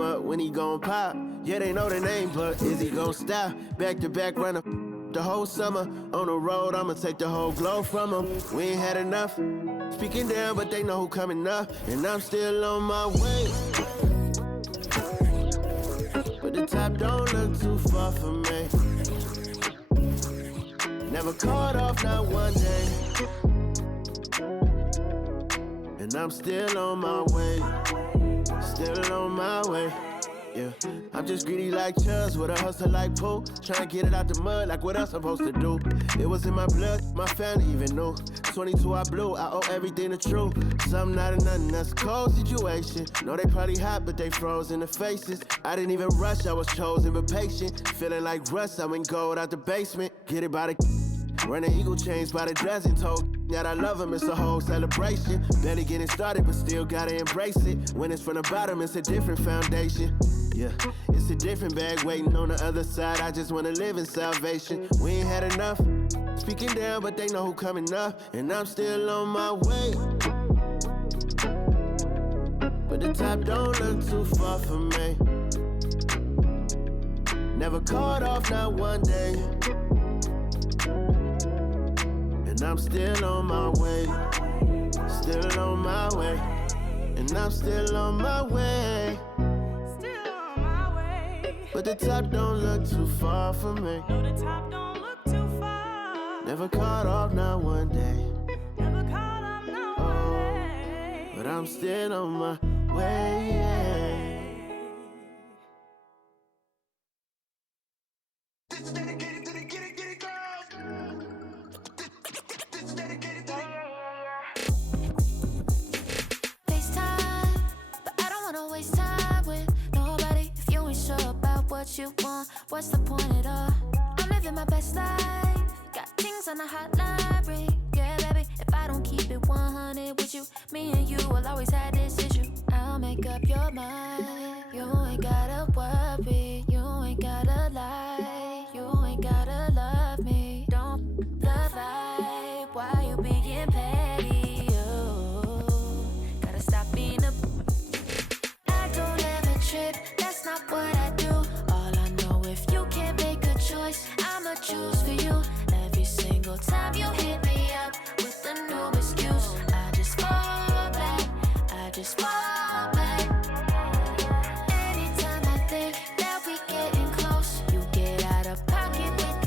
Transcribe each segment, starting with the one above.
him up when he gon' pop. Yeah, they know the name, but is he gon' stop? Back-to-back runner the whole summer. On the road, I'ma take the whole glow from him. We ain't had enough. Speaking down, but they know who coming up. And I'm still on my way. But the top don't look too far for me. Never caught off, not one day. And I'm still on my way. Still on my way. Yeah, I'm just greedy like Chubbs with a hustle like Pooh. Tryna get it out the mud like what else I'm supposed to do. It was in my blood, my family even knew. 22 I blew, I owe everything to true. Something out of nothing, that's a cold situation. Know they probably hot, but they froze in the faces. I didn't even rush, I was chosen but patient. Feeling like Russ, I went gold out the basement. Get it by the running eagle chains by the dozen. Told that I love him, it's a whole celebration. Barely getting started, but still gotta embrace it. When it's from the bottom, it's a different foundation. Yeah, it's a different bag waiting on the other side. I just wanna live in salvation. We ain't had enough. Speaking down, but they know who coming up. And I'm still on my way. But the top don't look too far for me. Never caught off, not one day. And I'm still on my way. Still on my way. And I'm still on my way. But the top don't look too far for me. No, the top don't look too far. Never caught off, not one day. Never caught off, not one day. But I'm still on my way. This is dedicated to the get it girls. This is dedicated to the FaceTime, but I don't wanna waste time with nobody if you ain't sure about what you want. What's the point at all? I'm living my best life. Got things on the hotline ring. Yeah, baby, if I don't keep it 100 with you, me and you will always have this issue. I'll make up your mind. You ain't gotta worry. You ain't gotta lie. You ain't gotta love me. Don't the vibe. Why you being petty? Oh, gotta stop being a. I don't ever trip. That's not what I do. All I know, if you can't make a choice, I'ma choose for you. Every single time you hit me up with a new excuse, I just fall back. I just fall back. Anytime I think that we getting close, you get out of pocket with.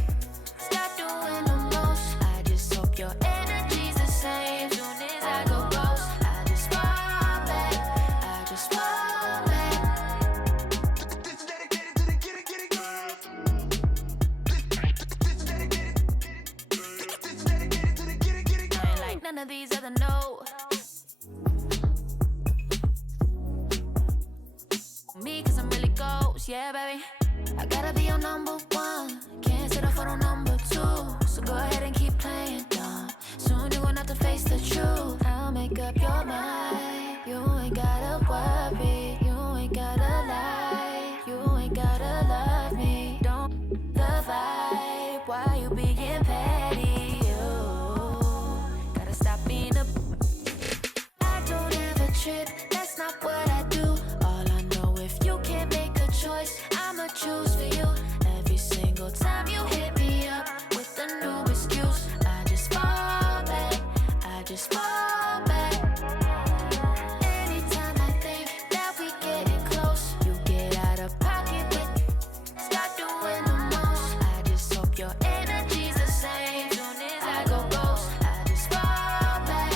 Start doing the most. I just hope your energy's the same. Soon as I go ghost, I just fall back. I just fall back. This is dedicated to the get it girls. This is dedicated. This is dedicated to the get it I girls. ain't like none of these other no. Me, cause I'm really ghost, yeah, baby. I gotta be your number one. Can't settle for no number two. So go ahead and keep playing dumb. Soon you're gonna have to face the truth. I'll make up your mind. You ain't gotta worry. You ain't gotta lie. You ain't gotta love me. Don't the vibe. Why you being petty? You gotta stop being a. I don't ever trip. That's not what I do. All I know, if you can't make a choice, I'ma choose for you. Every single time you hit me up with a new excuse, I just fall back. I just fall back. Anytime I think that we getting close, you get out of pocket with. Start doing the most. I just hope your energy's the same. Soon as I go ghost, I just fall back.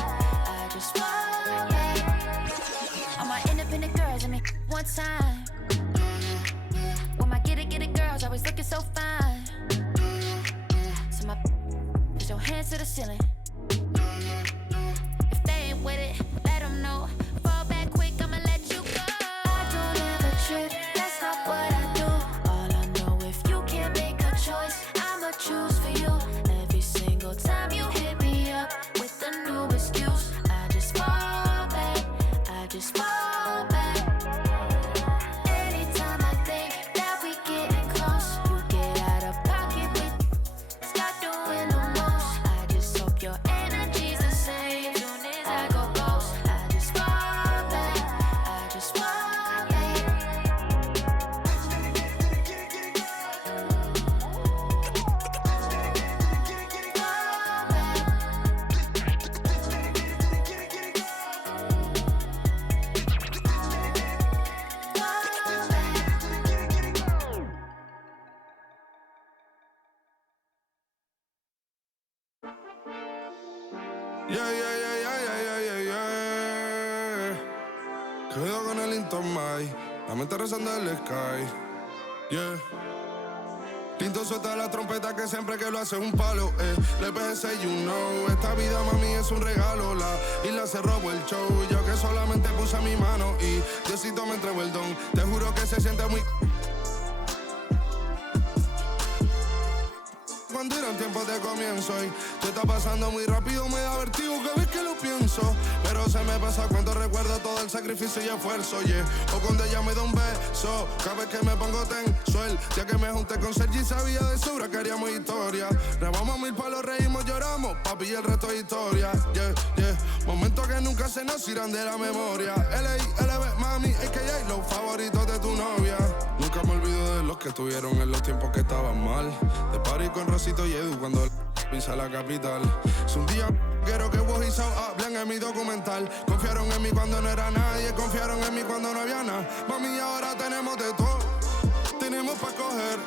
I just fall back. All my independent girls, I mean, one time. When my get it girls always looking so fine. So my put your hands to the ceiling. If they ain't with it, let them know. Fall back quick, I'ma let you go. I don't ever trip, that's not what I do. All I know, if you can't make a choice, I'ma choose for you. Every single time you hit me up with a new excuse, I just fall back. I just fall back. Anytime I think that we getting close, you get out of pocket with. Start doing the most. I just hope your Quedo con el Intomai, la mente rezando el sky. Yeah. Tinto suelta la trompeta que siempre que lo hace es un palo, Le pensé, you know, esta vida mami es un regalo. La isla se robó el show, yo que solamente puse mi mano y Diosito me entregó el don. Te juro que se siente muy... Cuando eran tiempos de comienzo y se está pasando muy rápido, me da vertigo cada vez que lo pienso. Pero se me pasa cuando recuerdo todo el sacrificio y esfuerzo, yeah. O cuando ella me da un beso, cada vez que me pongo tenso. El día que me junté con Sergi sabía de sobra que haríamos historia. Grabamos 1000 palos, reímos, lloramos, papi, y el resto es historia, yeah, yeah. Momentos que nunca se nos irán de la memoria. LB, mami, AKA, los favoritos de tu novia. Nunca me olvido de los que estuvieron en los tiempos que estaban mal. De party con Rosito y Edu cuando pisa la capital. Es un día quiero que vos y Sao hablen en mi documental. Confiaron en mí cuando no era nadie, confiaron en mí cuando no había nada. Mami, ahora tenemos de todo, tenemos pa' coger.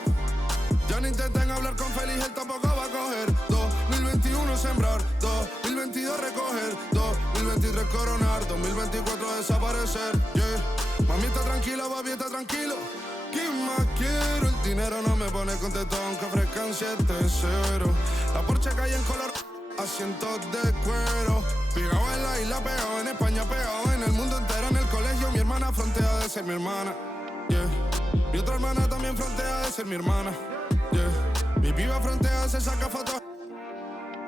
Ya no intenten hablar con Feliz, él tampoco va a coger. 2021 sembrar, 2022 recoger, 2023 coronar, 2024 desaparecer, yeah. Mami está tranquila, papi está tranquilo. ¿Qué más quiero? El dinero no me pone contento aunque ofrezcan 7-0. La Porsche cae en color, asientos de cuero. Pegado en la isla, pegado en España, pegado en el mundo entero. En el colegio mi hermana frontea de ser mi hermana, yeah. Mi otra hermana también frontea de ser mi hermana, yeah. Mi piba frontea, se saca fotos,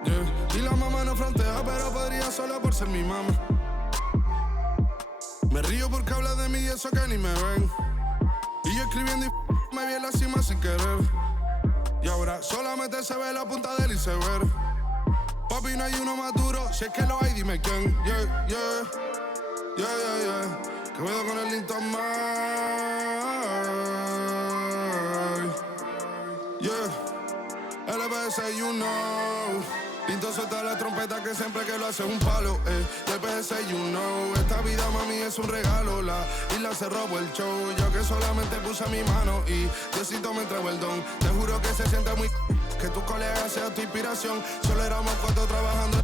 yeah. Y la mamá no frontea, pero podría solo por ser mi mamá. Me río porque habla de mí y eso que ni me ven. Y yo escribiendo y me vi en la cima sin querer. Y ahora solamente se ve la punta del iceberg. Papi, no hay uno más duro, si es que lo hay, dime quién. Yeah, yeah, yeah, yeah, yeah. Que veo con el Intomai. Yeah, LBS, you know. Pinto suelta la trompeta que siempre que lo hace es un palo, LBS, you know. Esta vida, mami, es un regalo. La isla se robó el show, yo que solamente puse mi mano y Diosito me entregó el don. Te juro que se siente muy... que tu colega sea tu inspiración. Solo éramos 4 trabajando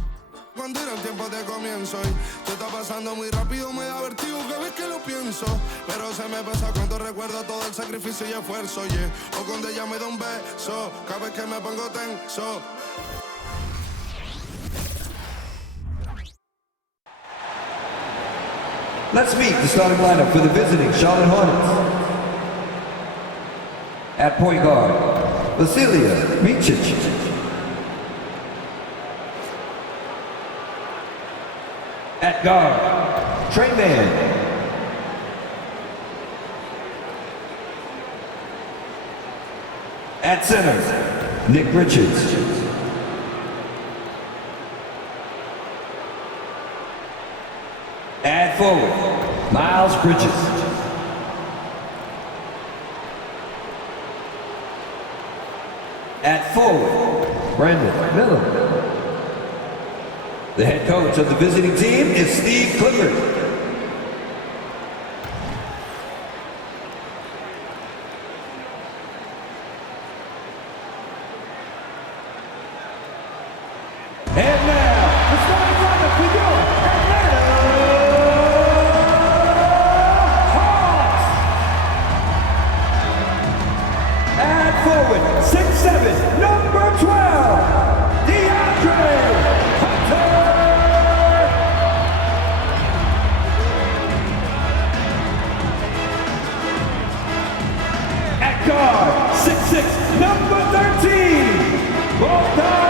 cuando eran tiempos de comienzo y te está pasando muy rápido, me da vertigo cada vez que lo pienso. Pero se me pasa cuando recuerdo todo el sacrificio y esfuerzo, yeah. O cuando ella me da un beso, cada vez que me pongo tenso. Let's meet the starting lineup for the visiting Charlotte Hornets. At point guard, Vasilije Micić. At guard, Trey Mann. At center, Nick Richards. At forward, Miles Bridges. At forward, Brandon Miller. The head coach of the visiting team is Steve Clifford. And now, the starting lineup for your Atlanta Hawks. At forward, 6'7", number 12, Dejounte Murray. At guard, 6'6", number 13, Bogdan.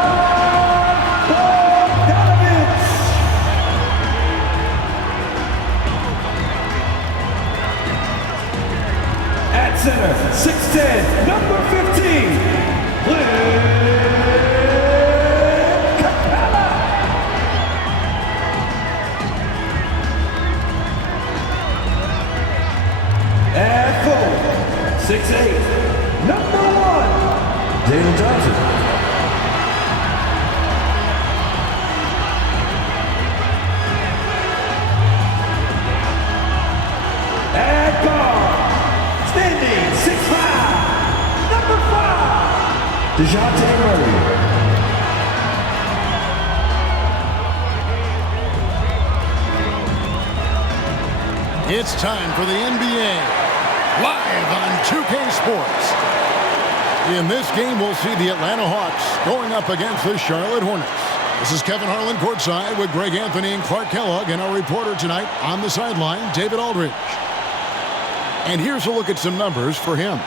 At center, 6'10", number 15, Capella. At full, 6'8", number 1, Daniel Johnson. At guard, standing 6'5", number 5, Dejounte Murray. It's time for the NBA, live on 2K Sports. In this game, we'll see the Atlanta Hawks going up against the Charlotte Hornets. This is Kevin Harlan courtside with Greg Anthony and Clark Kellogg, and our reporter tonight on the sideline, David Aldridge. And here's a look at some numbers for him.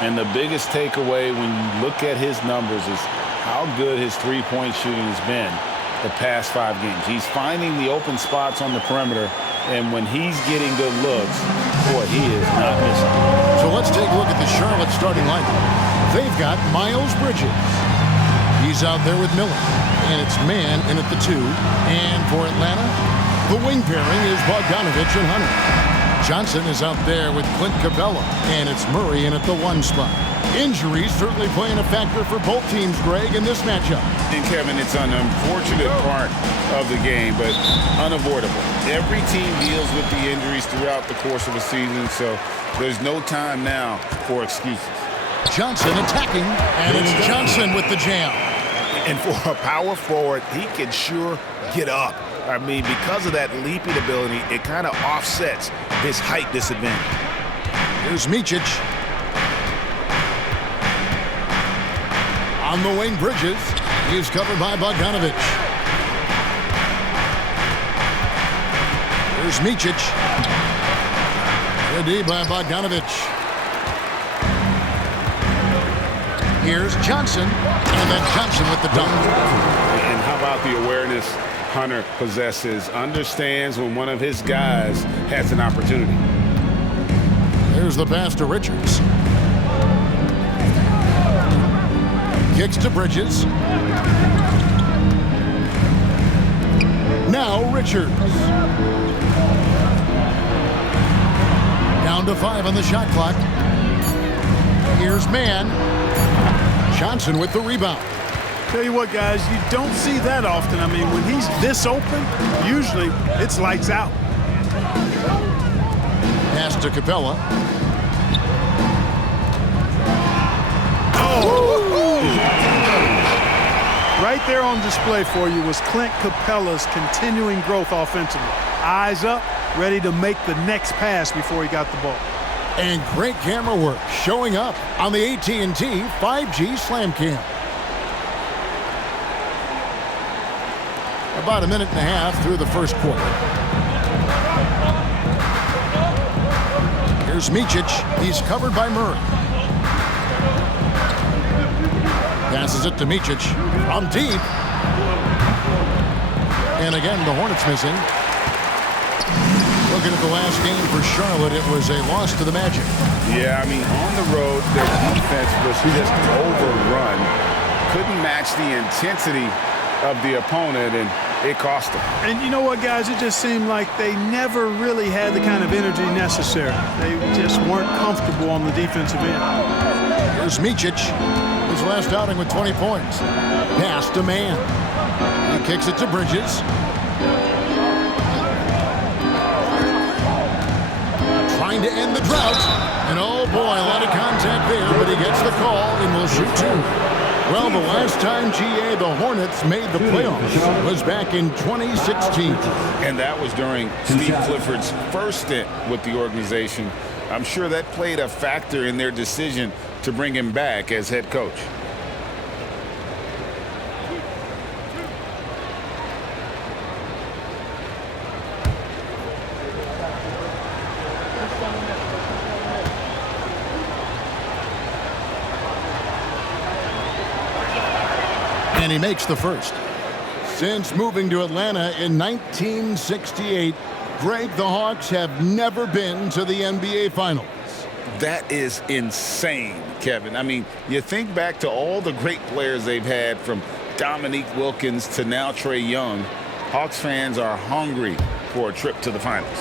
And the biggest takeaway when you look at his numbers is how good his three-point shooting has been the past 5 games. He's finding the open spots on the perimeter, and when he's getting good looks, boy, he is not missing. So let's take a look at the Charlotte starting lineup. They've got Miles Bridges. He's out there with Miller, and it's man in at the 2. And for Atlanta, the wing pairing is Bogdanovich and Hunter. Johnson is out there with Clint Capella, and it's Murray in at the 1 spot. Injuries certainly playing a factor for both teams, Greg, in this matchup. And Kevin, it's an unfortunate part of the game, but unavoidable. Every team deals with the injuries throughout the course of a season, so there's no time now for excuses. Johnson attacking, and it's Johnson with the jam. And for a power forward, he can sure get up. I mean, because of that leaping ability, it kind of offsets his height disadvantage. Here's Micić. On the wing, Bridges. He's covered by Bogdanovich. Here's Micić. Ready by Bogdanovich. Here's Johnson. And then Johnson with the dunk. And how about the awareness Hunter possesses? Understands when one of his guys has an opportunity. There's the pass to Richards. Kicks to Bridges. Now Richards. Down to 5 on the shot clock. Here's Mann. Johnson with the rebound. Tell you what, guys, you don't see that often. I mean, when he's this open, usually it's lights out. Pass to Capella. Right there on display for you was Clint Capella's continuing growth offensively. Eyes up, ready to make the next pass before he got the ball. And great camera work showing up on the AT&T 5G Slam Cam. About a minute and a half through the first quarter. Here's Micić. He's covered by Murray. Passes it to Micić from deep. And again, the Hornets missing. Looking at the last game for Charlotte, it was a loss to the Magic. Yeah, I mean, on the road, their defense was just overrun. Couldn't match the intensity of the opponent, and it cost them. And you know what, guys? It just seemed like they never really had the kind of energy necessary. They just weren't comfortable on the defensive end. Here's Micić. His last outing with 20 points. Pass to Mann. He kicks it to Bridges. Trying to end the drought. And oh boy, a lot of contact there, but he gets the call and will shoot 2. Well, the last time, GA, the Hornets made the playoffs was back in 2016. And that was during Steve Clifford's first stint with the organization. I'm sure that played a factor in their decision to bring him back as head coach. And he makes the first. Since moving to Atlanta in 1968, Greg, the Hawks have never been to the NBA Finals. That is insane, Kevin. I mean, you think back to all the great players they've had, from Dominique Wilkins to now Trae Young. Hawks fans are hungry for a trip to the finals.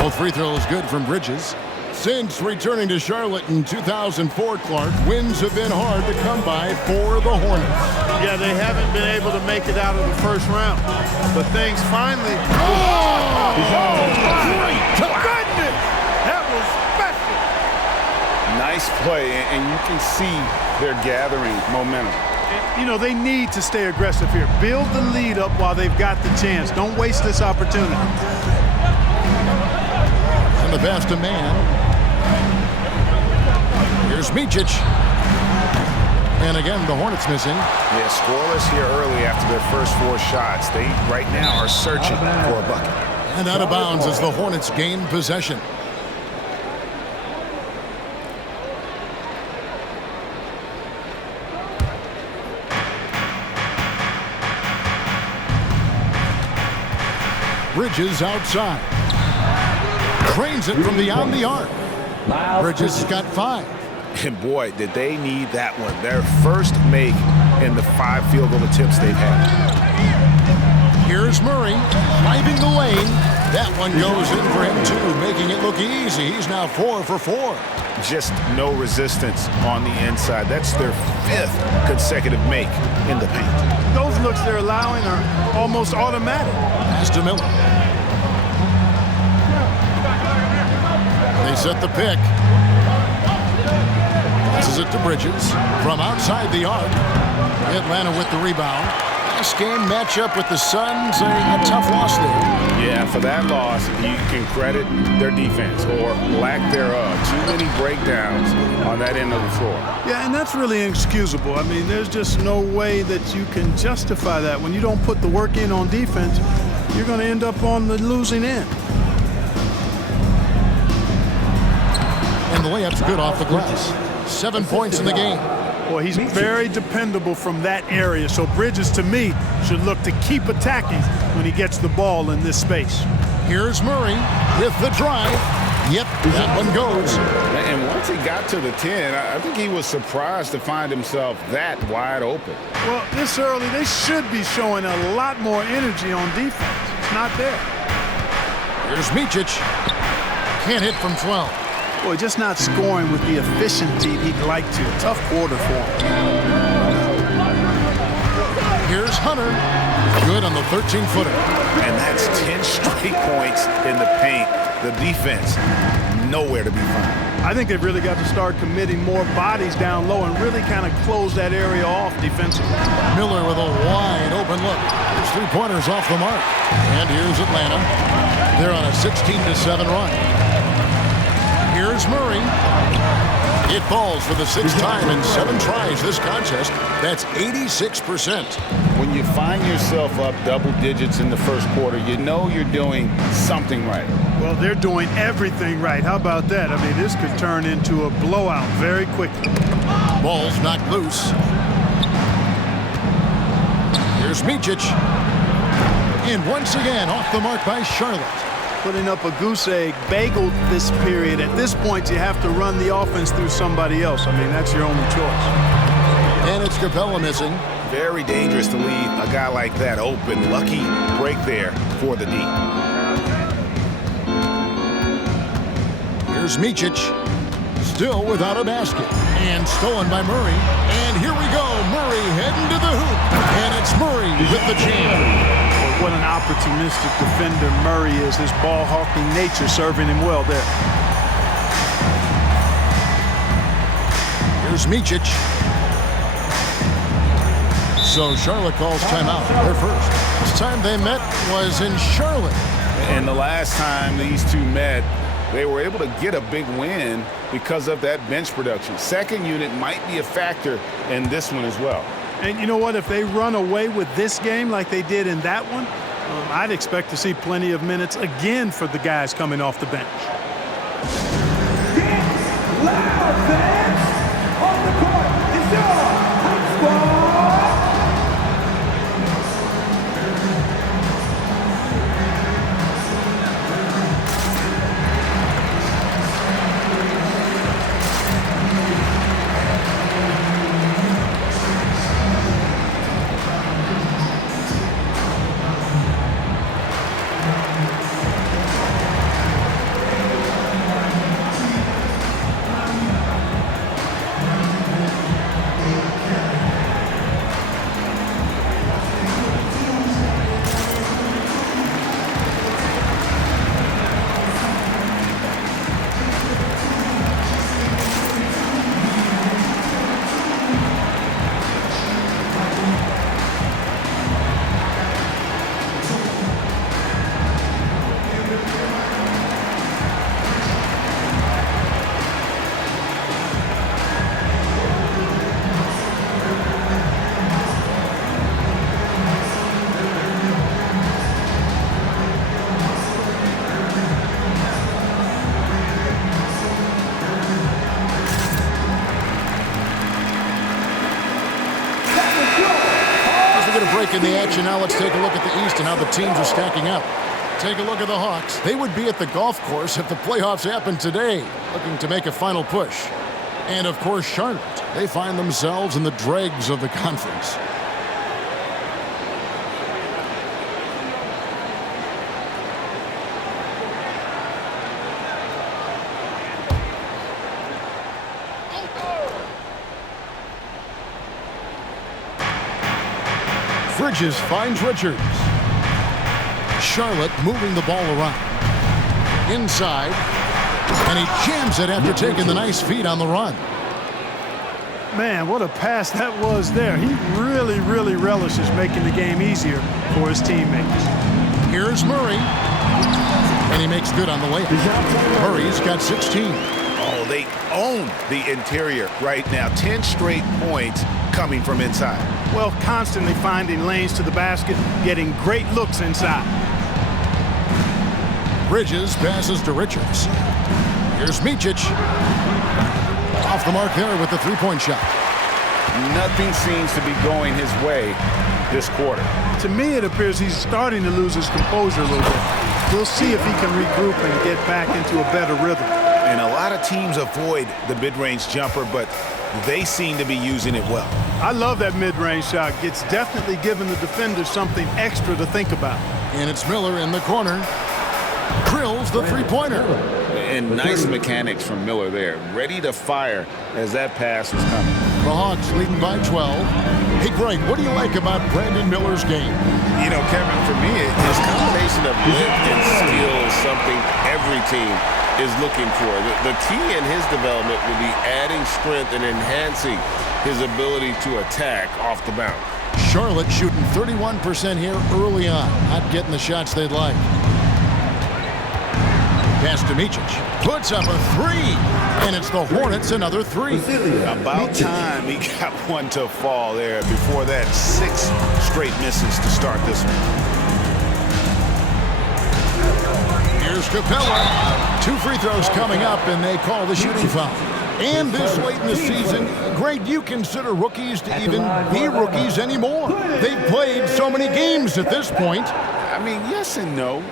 Both free throws good from Bridges. Since returning to Charlotte in 2004, Clark, wins have been hard to come by for the Hornets. Yeah, they haven't been able to make it out of the first round. But things finally... Oh, my goodness! That was special! Nice play, and you can see they're gathering momentum. You know, they need to stay aggressive here. Build the lead up while they've got the chance. Don't waste this opportunity. And the pass to man. Here's Micić. And again, the Hornets missing. Yeah, scoreless here early after their first 4 shots. They, right now, are searching for a bucket. And out of bounds as the Hornets gain possession. Bridges outside. Cranes it from beyond the arc. Bridges has got 5. And boy, did they need that one. Their first make in the 5 field goal attempts they've had. Here's Murray driving the lane. That one goes in for him too, making it look easy. He's now 4 for 4. Just no resistance on the inside. That's their 5th consecutive make in the paint. Those looks they're allowing are almost automatic. Pass to Miller. They set the pick. Passes it to Bridges from outside the arc. Atlanta with the rebound. Last game matchup with the Suns, a tough loss there. Yeah, for that loss, you can credit their defense or lack thereof. Too many breakdowns on that end of the floor. Yeah, and that's really inexcusable. I mean, there's just no way that you can justify that. When you don't put the work in on defense, you're going to end up on the losing end. And the layup's good off the glass. 7 points in the game. Boy, he's very dependable from that area. So Bridges, to me, should look to keep attacking when he gets the ball in this space. Here's Murray with the drive. Yep, that one goes. And once he got to the 10, I think he was surprised to find himself that wide open. Well, this early, they should be showing a lot more energy on defense. It's not there. Here's Micić. Can't hit from 12. Boy, just not scoring with the efficiency he'd like to. Tough quarter for him. Here's Hunter. Good on the 13-footer. And that's 10 straight points in the paint. The defense, nowhere to be found. I think they've really got to start committing more bodies down low and really kind of close that area off defensively. Miller with a wide open look. His 3-pointers off the mark. And here's Atlanta. They're on a 16-7 run. Here's Murray. It falls for the 6th time in 7 tries this contest. That's 86%. When you find yourself up double digits in the first quarter, you know you're doing something right. Well, they're doing everything right. How about that? I mean, this could turn into a blowout very quickly. Ball's knocked loose. Here's Micić. And once again, off the mark by Charlotte. Putting up a goose egg bagel this period. At this point, you have to run the offense through somebody else. I mean, that's your only choice. And it's Capella missing. Very dangerous to leave a guy like that open. Lucky break there for the D. Here's Micić. Still without a basket. And stolen by Murray. And here we go. Murray heading to the hoop. And it's Murray with the jam. What an opportunistic defender Murray is. His ball-hawking nature serving him well there. Here's Micić. So Charlotte calls timeout. Their first. This time they met was in Charlotte. And the last time these two met, they were able to get a big win because of that bench production. Second unit might be a factor in this one as well. And you know what? If they run away with this game like they did in that one, I'd expect to see plenty of minutes again for the guys coming off the bench. Dance loud, fans! On the court is your hot squad! in the action now. Let's take a look at the East and how the teams are stacking up. Take a look at the Hawks. They would be at the golf course if the playoffs happened today, looking to make a final push. And, of course, Charlotte. They find themselves in the dregs of the conference. Bridges finds Richards. Charlotte moving the ball around. Inside. And he jams it after taking the nice feed on the run. Man, what a pass that was there. He really, really relishes making the game easier for his teammates. Here's Murray. And he makes good on the layup. Murray's got 16. Oh, they own the interior right now. 10 straight points coming from inside. Well, constantly finding lanes to the basket, getting great looks inside. Bridges passes to Richards. Here's Micić. Off the mark there with the three-point shot. Nothing seems to be going his way this quarter. To me, it appears he's starting to lose his composure a little bit. We'll see if he can regroup and get back into a better rhythm. And a lot of teams avoid the mid-range jumper, but they seem to be using it well. I love that mid-range shot. It's definitely giving the defender something extra to think about. And it's Miller in the corner. Drills the three-pointer. And nice mechanics from Miller there. Ready to fire as that pass was coming. The Hawks leading by 12. Hey, Greg, what do you like about Brandon Miller's game? You know, Kevin, for me, his combination of lift and skill is something every team is looking for. The key in his development will be adding strength and enhancing his ability to attack off the bounce. Charlotte shooting 31% here early on, not getting the shots they'd like. Pass to Micić. Puts up a three. And it's the Hornets another three. About time he got one to fall there. Before that, 6 straight misses to start this one. Here's Capella. 2 free throws coming up, and they call the shooting foul. And this late in the season, Greg, do you consider rookies to even be rookies anymore? They've played so many games at this point. I mean, yes and no.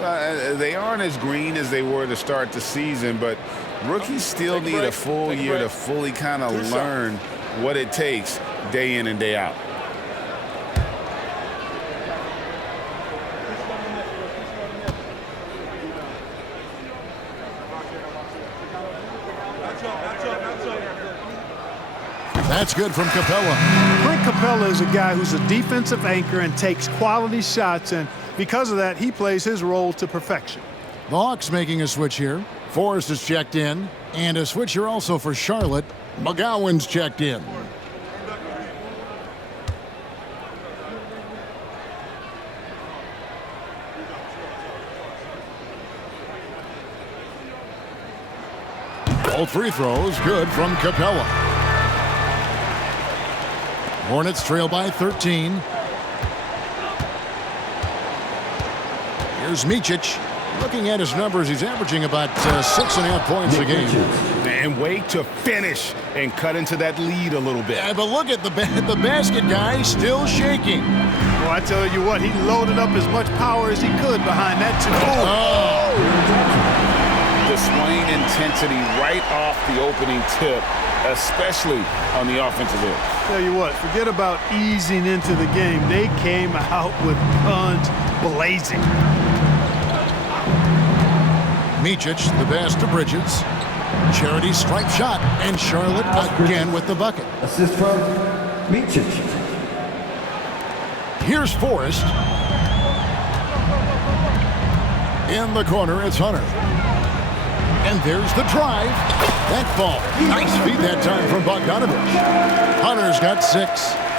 They aren't as green as they were to start the season, but rookies still need a full year to fully kind of learn what it takes day in and day out. That's good from Capella. Clint Capella is a guy who's a defensive anchor and takes quality shots, and because of that, he plays his role to perfection. The Hawks making a switch here. Forrest is checked in, and a switch here also for Charlotte. McGowan's checked in. Both free throws good from Capella. Hornets trail by 13. Here's Micić. Looking at his numbers, he's averaging about 6.5 points a game. And wait to finish and cut into that lead a little bit. Yeah, but look at the basket guy still shaking. Well, I tell you what, he loaded up as much power as he could behind that two. Oh. The swing intensity right off the opening tip, especially on the offensive end. Tell you what, forget about easing into the game. They came out with guns blazing. Micić, the pass to Bridges. Charity stripe shot, and Charlotte again with the bucket. Assist from Micić. Here's Forrest. In the corner, it's Hunter. And there's the drive. That ball. Nice feed that time from Bogdanovich. Hunter's got 6.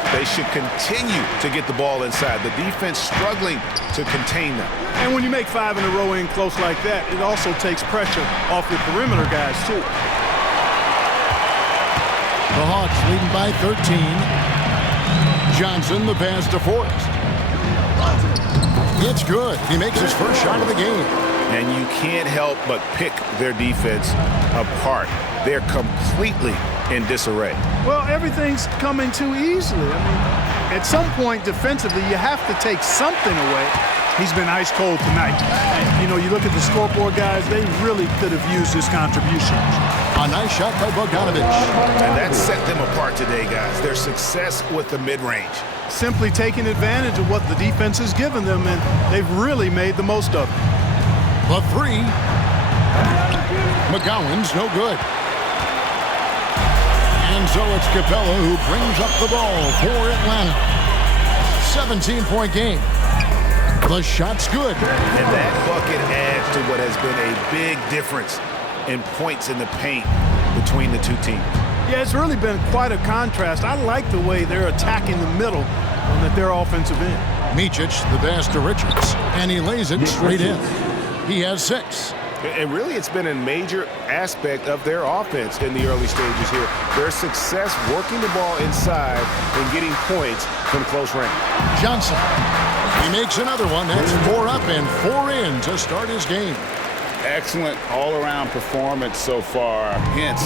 They should continue to get the ball inside. The defense struggling to contain them. And when you make 5 in a row in close like that, it also takes pressure off your perimeter guys, too. The Hawks leading by 13. Johnson, the pass to Forrest. It's good. He makes his first shot of the game. And you can't help but pick their defense apart. They're completely in disarray. Well, everything's coming too easily. I mean, At some point defensively, you have to take something away. He's been ice cold tonight. You know, you look at the scoreboard, guys, they really could have used his contribution. A nice shot by Bogdanović. And that set them apart today, guys. Their success with the mid-range. Simply taking advantage of what the defense has given them, and they've really made the most of it. The three. McGowan's no good. And so it's Capella who brings up the ball for Atlanta. 17-point game. The shot's good. And that bucket adds to what has been a big difference in points in the paint between the two teams. Yeah, it's really been quite a contrast. I like the way they're attacking the middle on their offensive end. Micić, the pass to Richards, and he lays it straight in. He has 6. And really, it's been a major aspect of their offense in the early stages here. Their success working the ball inside and getting points from close range. Johnson, he makes another one. That's 4 up and 4 in to start his game. Excellent all-around performance so far, hence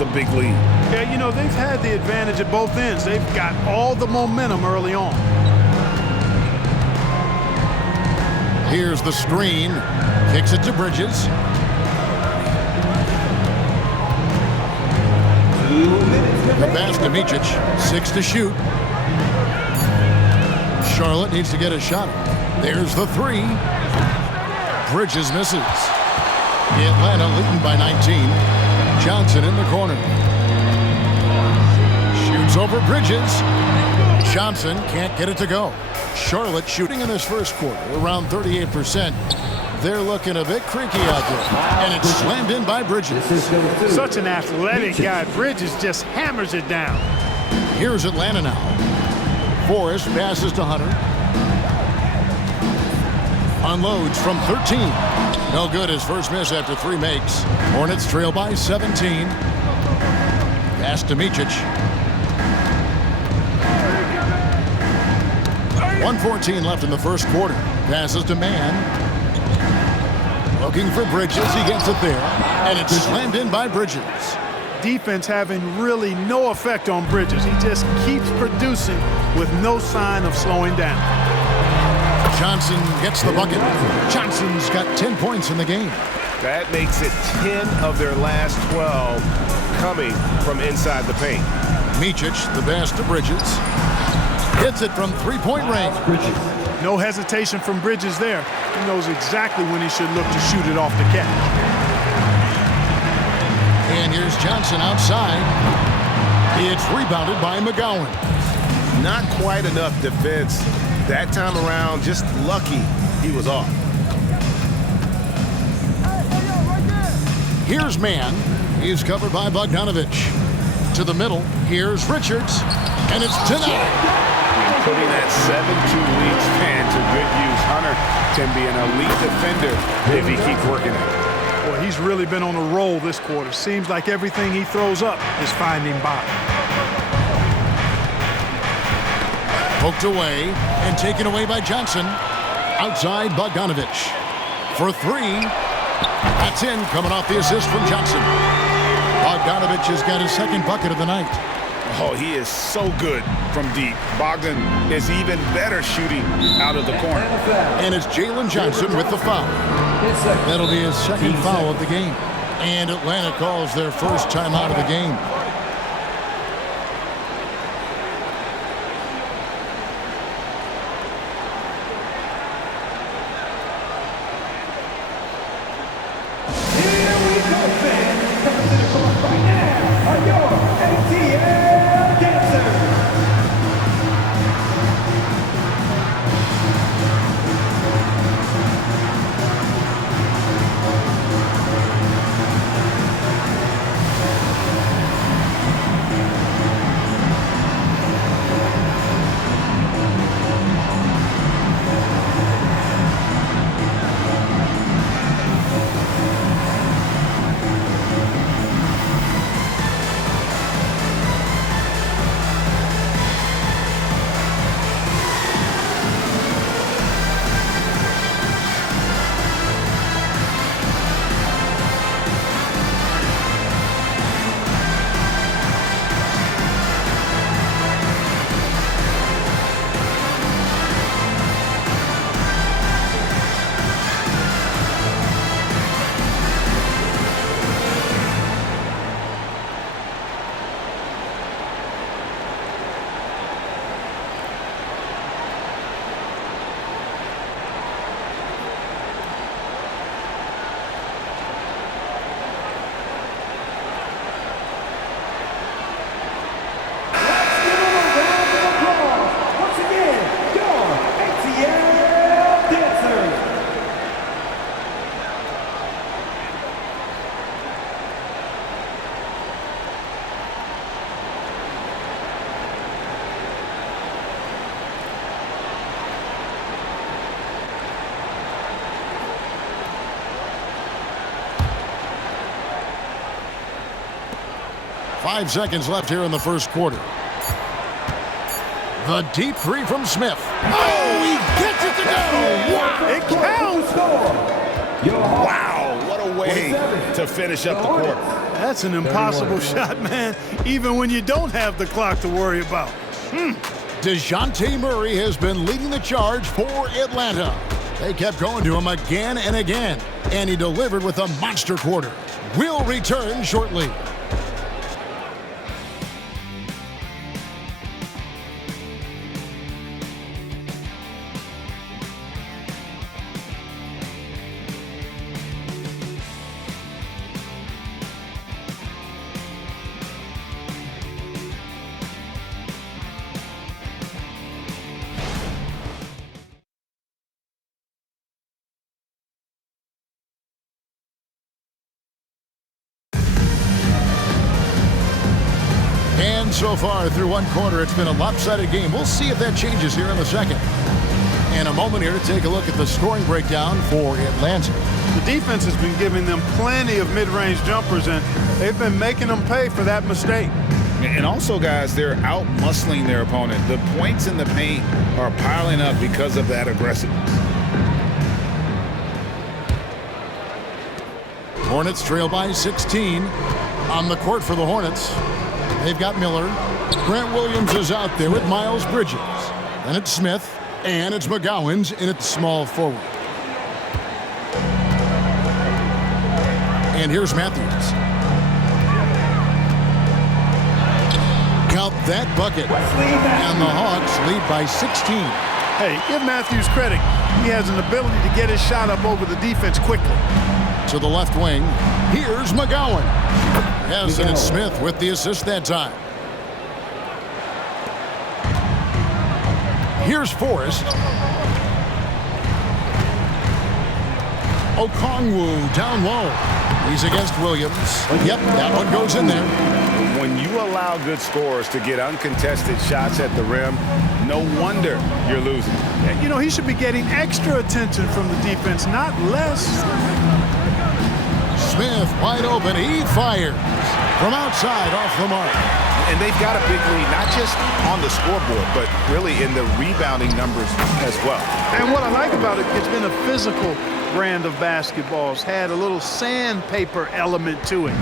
the big lead. Yeah, you know, they've had the advantage at both ends. They've got all the momentum early on. Here's the screen. Kicks it to Bridges. The pass to Micić. 6 to shoot. Charlotte needs to get a shot. There's the 3. Bridges misses. Atlanta leading by 19. Johnson in the corner. Shoots over Bridges. Johnson can't get it to go. Charlotte shooting in this first quarter around 38%. They're looking a bit creaky out there. And it's slammed in by Bridges. Such an athletic guy. Bridges just hammers it down. Here's Atlanta now. Forrest passes to Hunter. Unloads from 13. No good. His first miss after 3 makes. Hornets trail by 17. Pass to Micić. 1:14 left in the first quarter. Passes to Mann. Looking for Bridges. He gets it there. And it's slammed in by Bridges. Defense having really no effect on Bridges. He just keeps producing with no sign of slowing down. Johnson gets the bucket. Johnson's got 10 points in the game. That makes it 10 of their last 12 coming from inside the paint. Micić, the pass to Bridges. Hits it from 3-point range. No hesitation from Bridges there. He knows exactly when he should look to shoot it off the catch. And here's Johnson outside. It's rebounded by McGowan. Not quite enough defense that time around. Just lucky he was off. Here's Mann. He's covered by Bogdanović. To the middle. Here's Richards. And it's 10-9. Putting that 7-2 lead span to good use. Hunter can be an elite defender if he keeps working it. Boy, he's really been on a roll this quarter. Seems like everything he throws up is finding bottom. Poked away and taken away by Johnson. Outside Bogdanović. For 3. That's in, coming off the assist from Johnson. Bogdanović has got his second bucket of the night. Oh, he is so good from deep. Bogdan is even better shooting out of the corner. And it's Jalen Johnson with the foul. That'll be his second foul of the game. And Atlanta calls their first timeout of the game. Here we go, fans. Coming to the court right now are your ATL dancers. 5 seconds left here in the first quarter. The deep three from Smith. Oh, he gets it to go! Wow, it counts! Wow, what a way to finish up the quarter. That's an impossible shot, man, even when you don't have the clock to worry about. Dejounte Murray has been leading the charge for Atlanta. They kept going to him again and again, and he delivered with a monster quarter. We'll return shortly. And so far through one quarter, it's been a lopsided game. We'll see if that changes here in the second. And a moment here to take a look at the scoring breakdown for Atlanta. The defense has been giving them plenty of mid-range jumpers, and they've been making them pay for that mistake. And also, guys, they're out-muscling their opponent. The points in the paint are piling up because of that aggressiveness. Hornets trail by 16. On the court for the Hornets, they've got Miller. Grant Williams is out there with Miles Bridges. Then it's Smith, and it's McGowan's in at small forward. And here's Matthews. Count that bucket. And the Hawks lead by 16. Hey, give Matthews credit. He has an ability to get his shot up over the defense quickly. To the left wing, here's McGowan. Yes, and it's Smith with the assist that time. Here's Forrest. Okongwu down low. He's against Williams. Yep, that one goes in there. When you allow good scorers to get uncontested shots at the rim, no wonder you're losing. You know, he should be getting extra attention from the defense, not less. Smith wide open. He fires from outside off the mark. And they've got a big lead, not just on the scoreboard, but really in the rebounding numbers as well. And what I like about it, it's been a physical brand of basketball. It's had a little sandpaper element to it.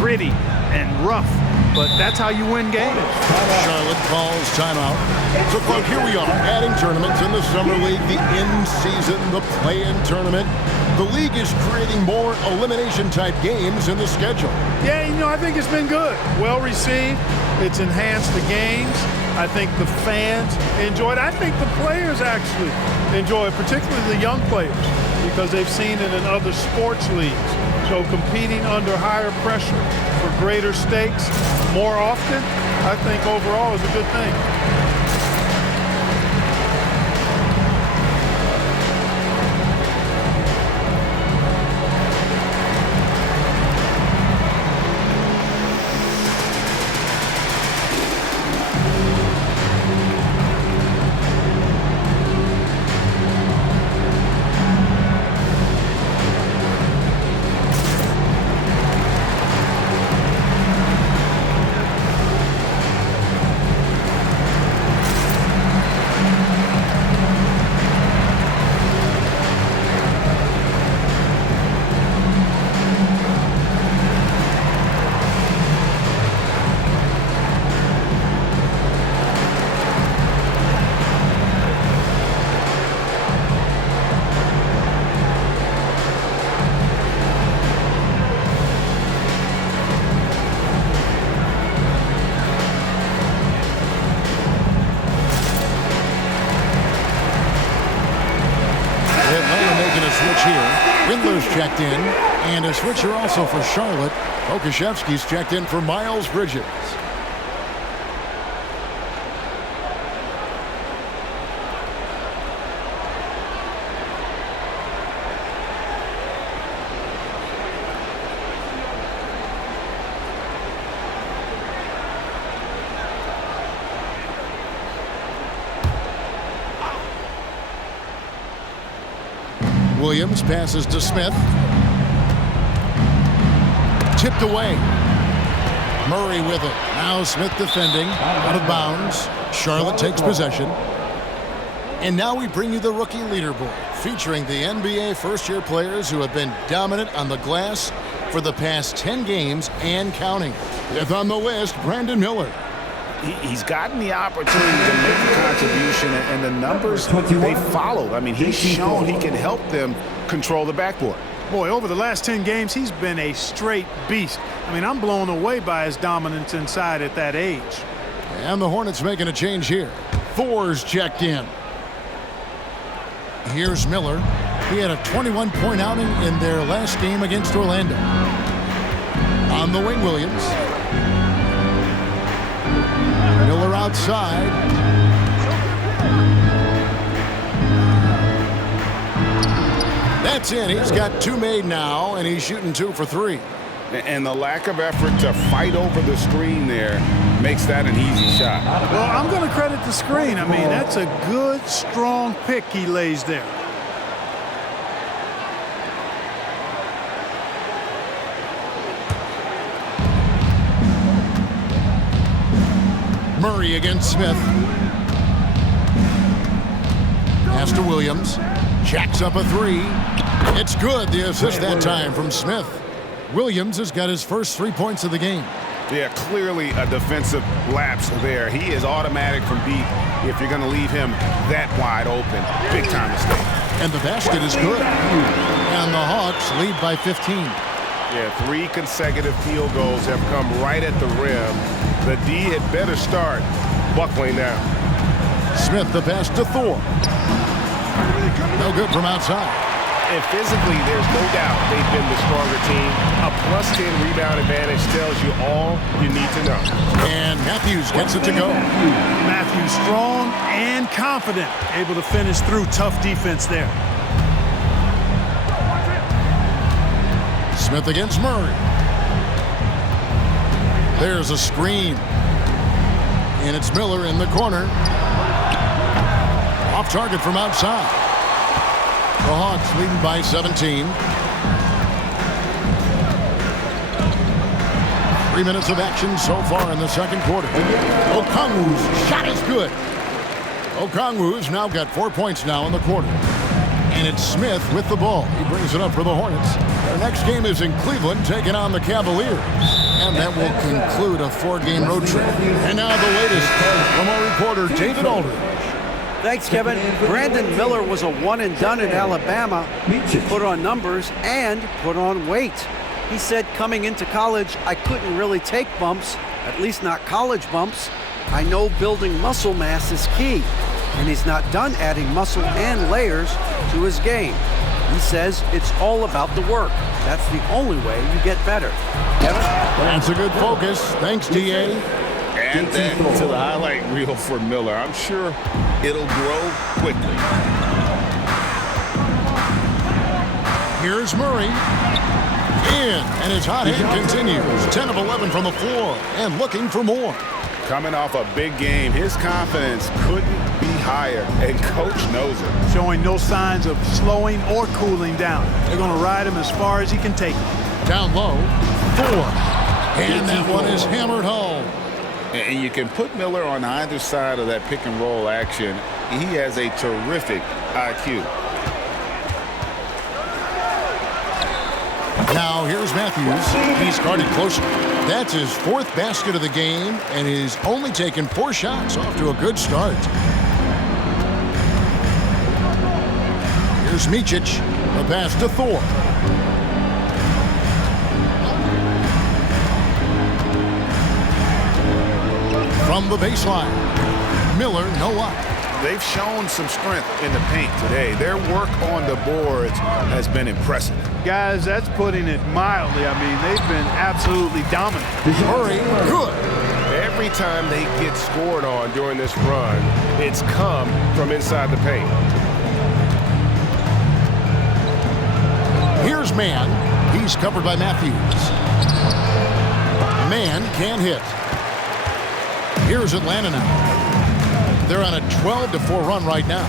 Gritty and rough, but that's how you win games. Charlotte calls timeout. So, folks, here we are, adding tournaments in the Summer League, the in-season, the play-in tournament. The league is creating more elimination-type games in the schedule. Yeah, you know, I think it's been good. Well received. It's enhanced the games. I think the fans enjoy it. I think the players actually enjoy it, particularly the young players, because they've seen it in other sports leagues. So competing under higher pressure for greater stakes more often, I think overall is a good thing. Windler's checked in, and a switcher also for Charlotte. Okashevsky's checked in for Miles Bridges. Williams passes to Smith. Tipped away. Murray with it. Now Smith defending. Out of bounds. Charlotte takes possession. And now we bring you the rookie leaderboard, featuring the NBA first-year players who have been dominant on the glass for the past 10 games and counting. Fifth on the list, Brandon Miller. He's gotten the opportunity to make a contribution, and the numbers, they followed. I mean, he's shown he can help them control the backboard. Boy, over the last 10 games, he's been a straight beast. I mean, I'm blown away by his dominance inside at that age. And the Hornets making a change here. Thor's checked in. Here's Miller. He had a 21-point outing in their last game against Orlando. On the wing, Williams. Miller outside. That's in. He's got 2 made now, and he's shooting 2 for 3. And the lack of effort to fight over the screen there makes that an easy shot. Well, I'm going to credit the screen. I mean, that's a good, strong pick he lays there. Murray against Smith. Pass to Williams. Jacks up a 3. It's good. The assist that time from Smith. Williams has got his first 3 points of the game. Yeah, clearly a defensive lapse there. He is automatic from deep if you're going to leave him that wide open. Big time mistake. And the basket is good. And the Hawks lead by 15. Yeah, 3 consecutive field goals have come right at the rim. The D had better start buckling now. Smith the pass to Thor. No good from outside. And physically, there's no doubt they've been the stronger team. A +10 rebound advantage tells you all you need to know. And Matthews gets it to go. Matthews strong and confident, able to finish through tough defense there. Smith against Murray. There's a screen. And it's Miller in the corner. Off target from outside. The Hawks leading by 17. 3 minutes of action so far in the second quarter. Okongwu's shot is good. Okongwu's now got 4 points now in the quarter. And it's Smith with the ball. He brings it up for the Hornets. Their next game is in Cleveland, taking on the Cavaliers. And that will conclude a 4-game road trip. And now the latest from our reporter, David Aldridge. Thanks, Kevin. Brandon Miller was a one-and-done in Alabama. He put on numbers and put on weight. He said coming into college, I couldn't really take bumps, at least not college bumps. I know building muscle mass is key, and he's not done adding muscle and layers to his game. He says it's all about the work. That's the only way you get better. Kevin? That's a good focus. Thanks, D.A. Add that to the highlight reel for Miller. I'm sure it'll grow quickly. Here's Murray. In, and his hot hand continues. 10 of 11 from the floor, and looking for more. Coming off a big game, his confidence couldn't be higher, and Coach knows it. Showing no signs of slowing or cooling down. They're going to ride him as far as he can take him. Down low, 4. And that one is hammered home. And you can put Miller on either side of that pick and roll action. He has a terrific IQ. Now here's Matthews. He's guarded closer. That's his 4th basket of the game, and he's only taken 4 shots. Off to a good start. Here's Micić. The pass to Thor. From the baseline. Miller, no luck. They've shown some strength in the paint today. Their work on the boards has been impressive. Guys, that's putting it mildly. I mean, they've been absolutely dominant. Murray, good. Every time they get scored on during this run, it's come from inside the paint. Here's Mann. He's covered by Matthews. Mann can't hit. Here's Atlanta now. They're on a 12-4 run right now.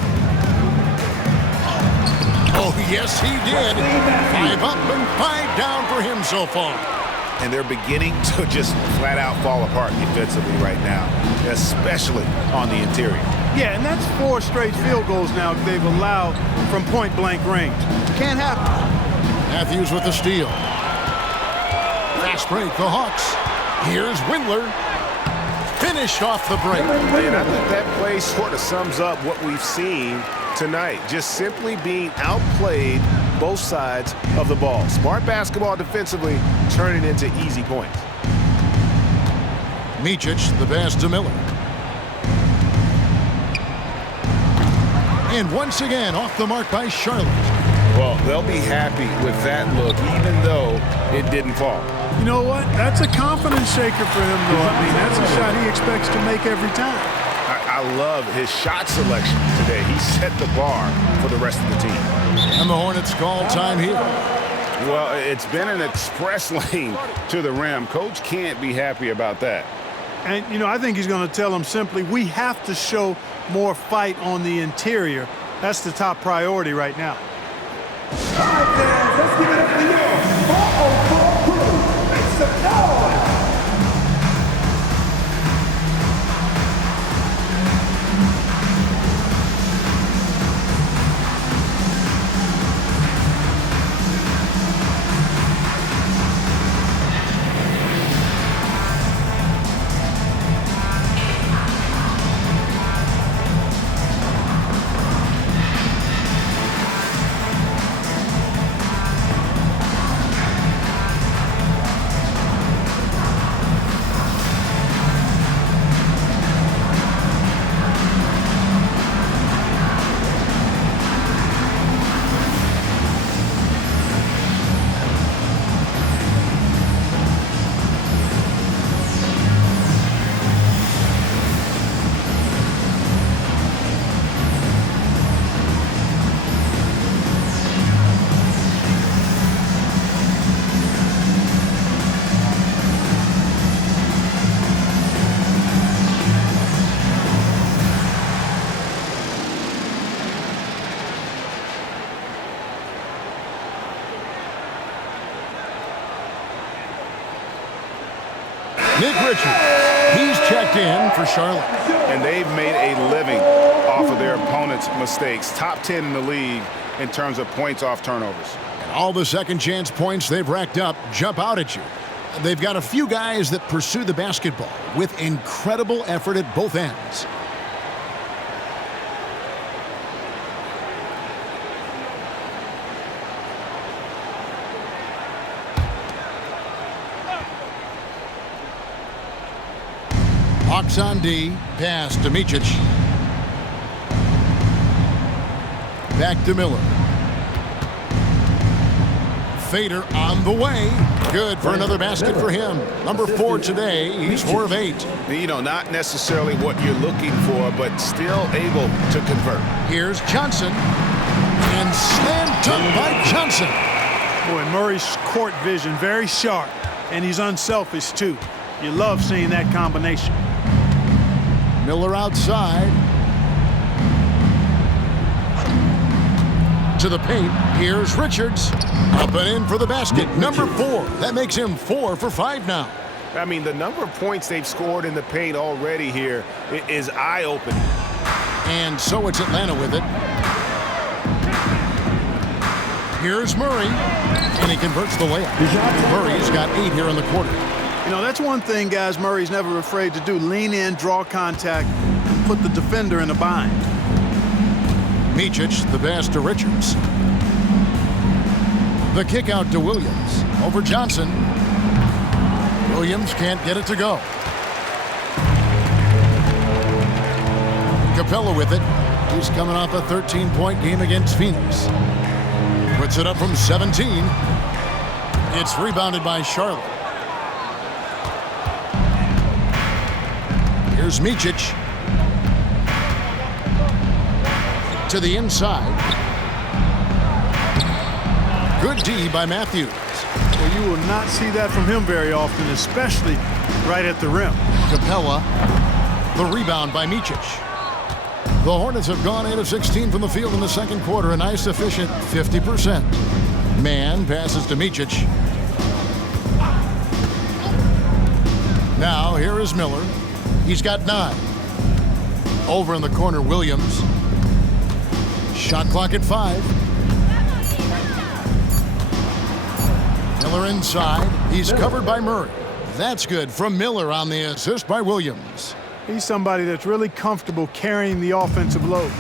Oh, yes, he did. 5 up and 5 down for him so far. and they're beginning to just flat out fall apart defensively right now, especially on the interior. Yeah, and that's 4 straight field goals now they've allowed from point-blank range. Can't happen. Matthews with the steal. Fast break, the Hawks. Here's Windler. Finish off the break. And I think that play sort of sums up what we've seen tonight. Just simply being outplayed both sides of the ball. Smart basketball defensively, turning into easy points. Micić, the pass to Miller. And once again, off the mark by Charlotte. Well, they'll be happy with that look, even though it didn't fall. You know what? That's a confidence shaker for him, though. I mean, that's a shot he expects to make every time. I love his shot selection today. He set the bar for the rest of the team. And the Hornets call time here. Well, it's been an express lane to the rim. Coach can't be happy about that. And, you know, I think he's going to tell them simply, we have to show more fight on the interior. That's the top priority right now. All right, fans, let's give it up for your 404 crew. Make some noise. Nick Richards, he's checked in for Charlotte. And they've made a living off of their opponent's mistakes. Top 10 in the league in terms of points off turnovers. And all the second chance points they've racked up jump out at you. They've got a few guys that pursue the basketball with incredible effort at both ends. Hawks on D, pass to Micić. Back to Miller. Fader on the way. Good for another basket for him. Number 4 today. He's 4 of 8. You know, not necessarily what you're looking for, but still able to convert. Here's Johnson. And slam dunk by Johnson. Boy, Murray's court vision very sharp, and he's unselfish too. You love seeing that combination. Miller outside. To the paint. Here's Richards. Up and in for the basket. Number 4. That makes him 4 for 5 now. I mean, the number of points they've scored in the paint already here is eye-opening. And so it's Atlanta with it. Here's Murray. And he converts the layup. Murray's got 8 here in the quarter. You know, that's one thing, guys, Murray's never afraid to do. Lean in, draw contact, and put the defender in a bind. Micić, the pass to Richards. The kick out to Williams. Over Johnson. Williams can't get it to go. Capella with it. He's coming off a 13-point game against Phoenix. Puts it up from 17. It's rebounded by Charlotte. Here's Micić. To the inside. Good D by Matthews. Well, you will not see that from him very often, especially right at the rim. Capella. The rebound by Micić. The Hornets have gone 8 of 16 from the field in the second quarter. A nice, efficient 50%. Man passes to Micić. Now, here is Miller. He's got 9. Over in the corner, Williams. Shot clock at 5. Miller inside. He's covered by Murray. That's good from Miller on the assist by Williams. He's somebody that's really comfortable carrying the offensive load.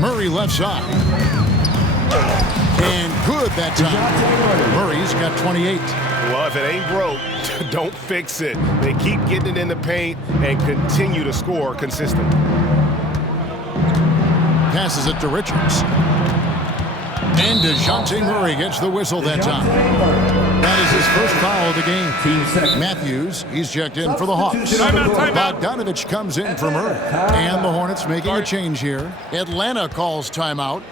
Murray left side. And good that time. Murray's got 28. Well, if it ain't broke, don't fix it. They keep getting it in the paint and continue to score consistently. Passes it to Richards. And Dejounte Murray gets the whistle that time. That is his first foul of the game. Matthews, he's checked in for the Hawks. Bogdanovich comes in for Murray. And the Hornets making a change here. Atlanta calls timeout.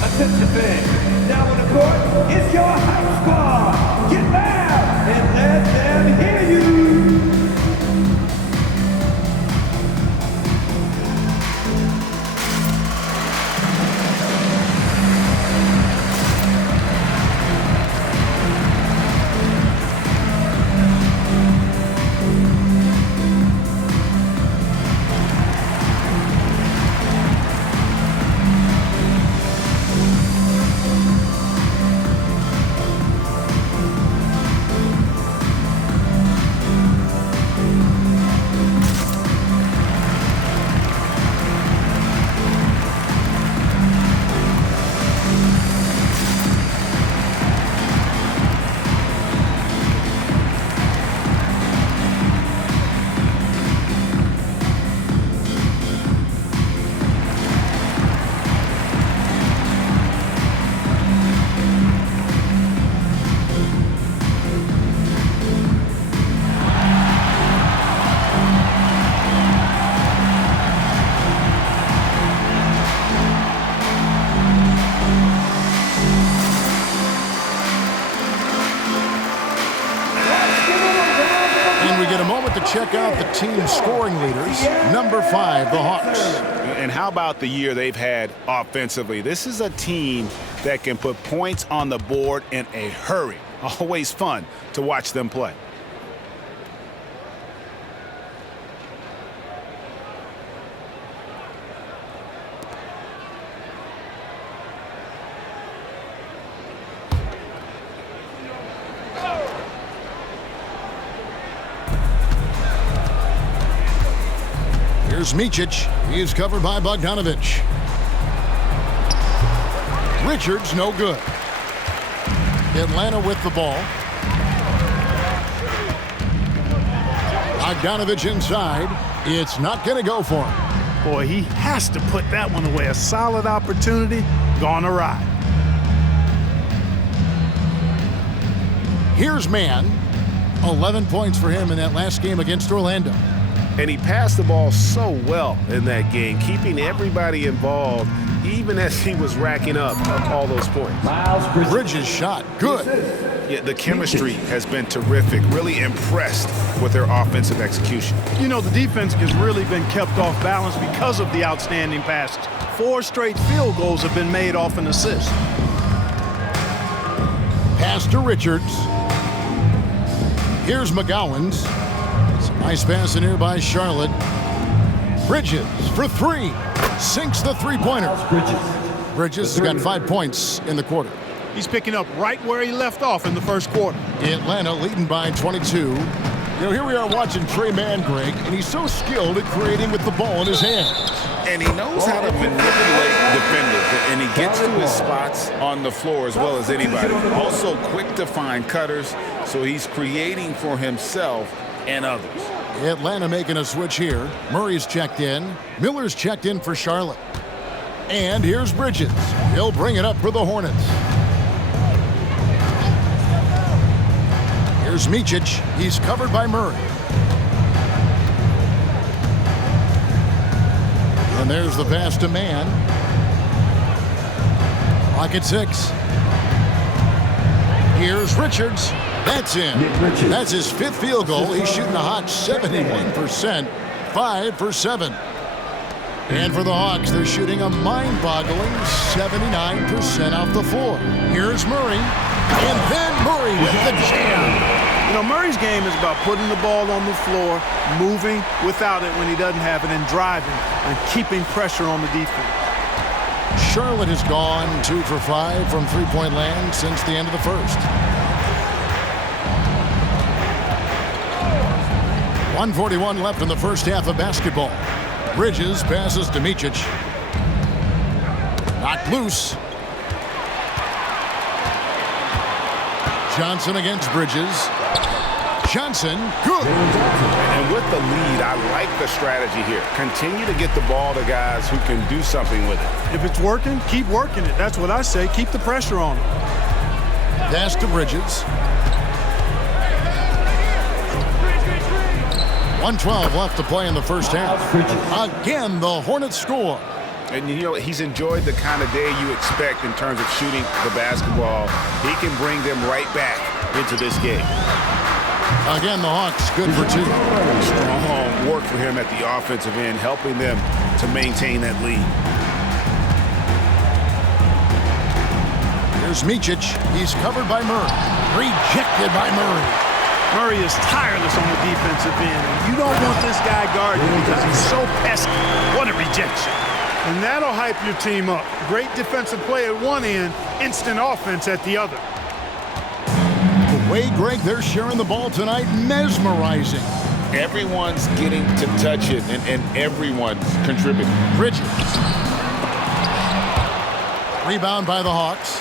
Attention fans, now on the court, it's your house squad. Get loud and let them hear you. Check out the team's scoring leaders. Number 5, the Hawks. And how about the year they've had offensively? This is a team that can put points on the board in a hurry. Always fun to watch them play. Here's Micić. He's covered by Bogdanovich. Richards, no good. Atlanta with the ball. Bogdanovich inside. It's not going to go for him. Boy, he has to put that one away. A solid opportunity gone awry. Here's Mann. 11 points for him in that last game against Orlando. And he passed the ball so well in that game, keeping everybody involved, even as he was racking up all those points. Bridges shot. Good. Yeah, the chemistry has been terrific. Really impressed with their offensive execution. You know, the defense has really been kept off balance because of the outstanding passes. 4 straight field goals have been made off an assist. Pass to Richards. Here's McGowan's. Nice pass in here by Charlotte. Bridges for 3. Sinks the three-pointer. Bridges has got 5 points in the quarter. He's picking up right where he left off in the first quarter. Atlanta leading by 22. You know, here we are watching Trey Mann, Greg, and he's so skilled at creating with the ball in his hands. And he knows how to manipulate defenders, and he gets to his spots on the floor as well as anybody. Also quick to find cutters, so he's creating for himself and others. Atlanta making a switch here. Murray's checked in. Miller's checked in for Charlotte. And here's Bridges. He'll bring it up for the Hornets. Here's Micić. He's covered by Murray. And there's the pass to Mann. Clock at 6. Here's Richards. That's in. That's his 5th field goal. He's shooting a hot 71%, 5 for 7. And for the Hawks, they're shooting a mind-boggling 79% off the floor. Here's Murray, and then Murray with the jam. You know, Murray's game is about putting the ball on the floor, moving without it when he doesn't have it, and driving and keeping pressure on the defense. Charlotte has gone 2 for 5 from three-point land since the end of the first. 1:41 left in the first half of basketball. Bridges passes to Micić. Knocked loose. Johnson against Bridges. Johnson, good. And with the lead, I like the strategy here. Continue to get the ball to guys who can do something with it. If it's working, keep working it. That's what I say. Keep the pressure on it. Pass to Bridges. 1:12 left to play in the first half. Again, the Hornets score. And, you know, he's enjoyed the kind of day you expect in terms of shooting the basketball. He can bring them right back into this game. Again, the Hawks good for 2. Strong work for him at the offensive end, helping them to maintain that lead. Here's Micić. He's covered by Murray. Rejected by Murray. Murray is tireless on the defensive end, and you don't want this guy guarding because he's so pesky. What a rejection. And that'll hype your team up. Great defensive play at one end, instant offense at the other. The way, Greg, they're sharing the ball tonight, mesmerizing. Everyone's getting to touch it, and everyone's contributing. Bridges. Rebound by the Hawks.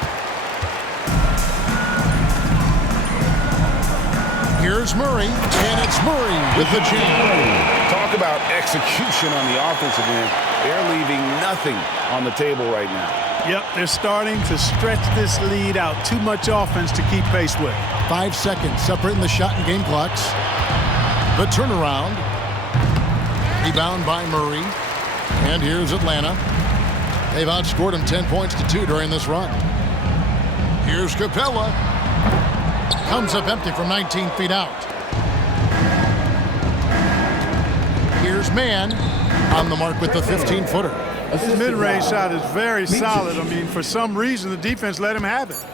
Here's Murray, and it's Murray with the jam. Talk about execution on the offensive end. They're leaving nothing on the table right now. Yep, they're starting to stretch this lead out. Too much offense to keep pace with. 5 seconds separating the shot and game clocks. The turnaround. Rebound by Murray. And here's Atlanta. They've outscored him 10 points to 2 during this run. Here's Capella. Comes up empty from 19 feet out. Here's Mann on the mark with the 15-footer. His mid-range shot is very solid. I mean, for some reason, the defense let him have it.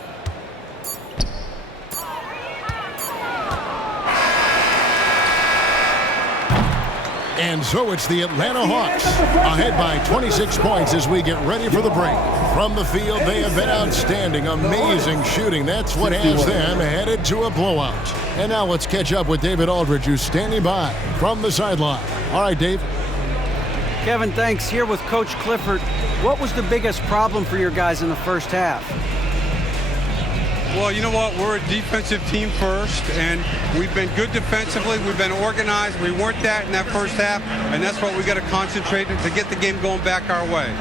And so it's the Atlanta Hawks ahead by 26 points as we get ready for the break. From the field, they have been outstanding, amazing shooting. That's what has them headed to a blowout. And now let's catch up with David Aldridge, who's standing by from the sideline. All right, Dave. Kevin, thanks. Here with Coach Clifford. What was the biggest problem for your guys in the first half? Well, you know what? We're a defensive team first, and we've been good defensively. We've been organized. We weren't that in that first half, and that's what we got to concentrate on to get the game going back our way.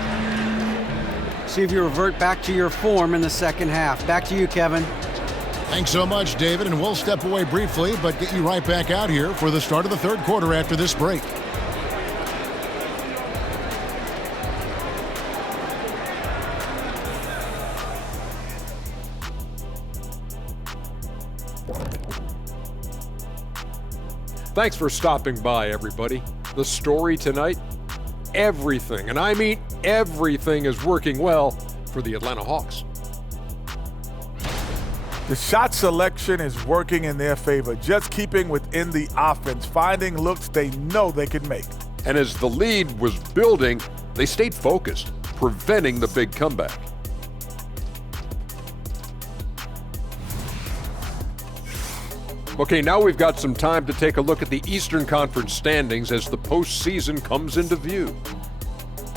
See if you revert back to your form in the second half. Back to you, Kevin. Thanks so much, David, and we'll step away briefly, but get you right back out here for the start of the third quarter after this break. Thanks for stopping by, everybody. The story tonight, everything, and I mean everything, is working well for the Atlanta Hawks. The shot selection is working in their favor, just keeping within the offense, finding looks they know they can make. And as the lead was building, they stayed focused, preventing the big comeback. Okay, now we've got some time to take a look at the Eastern Conference standings as the postseason comes into view.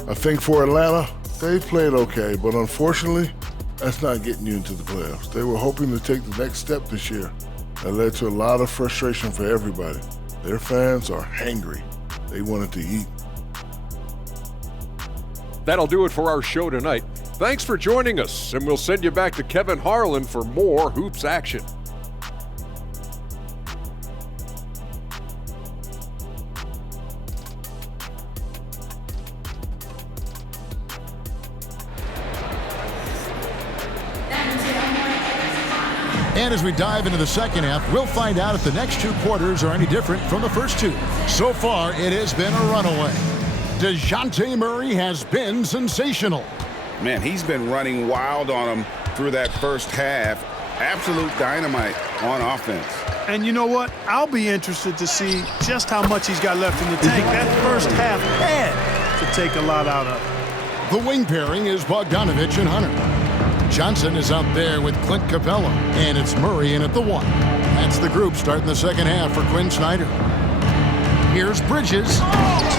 I think for Atlanta, they played okay, but unfortunately, that's not getting you into the playoffs. They were hoping to take the next step this year. That led to a lot of frustration for everybody. Their fans are hangry. They wanted to eat. That'll do it for our show tonight. Thanks for joining us, and we'll send you back to Kevin Harlan for more hoops action. And as we dive into the second half, we'll find out if the next 2 quarters are any different from the first 2. So far, it has been a runaway. Dejounte Murray has been sensational. Man, he's been running wild on him through that first half. Absolute dynamite on offense. And you know what? I'll be interested to see just how much he's got left in the tank. That first half had to take a lot out of it. The wing pairing is Bogdanovich and Hunter. Johnson is out there with Clint Capella, and it's Murray in at the 1. That's the group starting the second half for Quinn Snyder. Here's Bridges.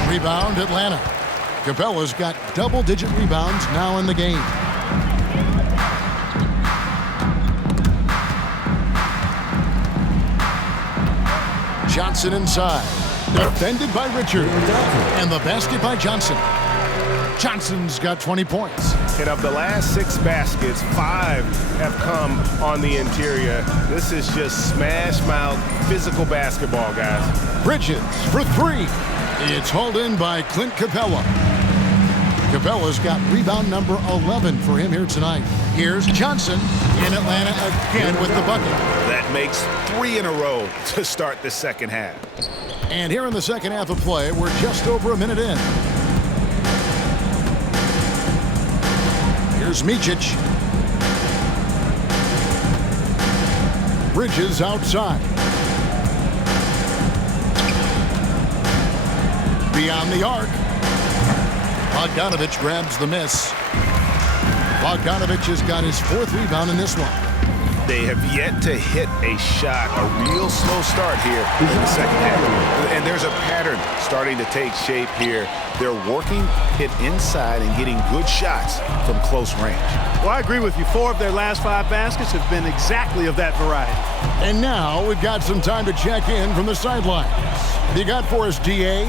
Rebound, Atlanta. Capella's got double-digit rebounds now in the game. Johnson inside. Defended by Richard. And the basket by Johnson. Johnson's got 20 points. And of the last 6 baskets, 5 have come on the interior. This is just smash-mouth physical basketball, guys. Bridges for 3. It's hauled in by Clint Capella. Capella's got rebound number 11 for him here tonight. Here's Johnson in Atlanta again with the bucket. That makes 3 in a row to start the second half. And here in the second half of play, we're just over a minute in. Here's Micić. Bridges outside. Beyond the arc. Bogdanovich grabs the miss. Bogdanovich has got his 4th rebound in this one. They have yet to hit a shot, a real slow start here in the second half. And there's a pattern starting to take shape here. They're working it inside and getting good shots from close range. Well, I agree with you. 4 of their last 5 baskets have been exactly of that variety. And now we've got some time to check in from the sidelines. You got for us, D.A.?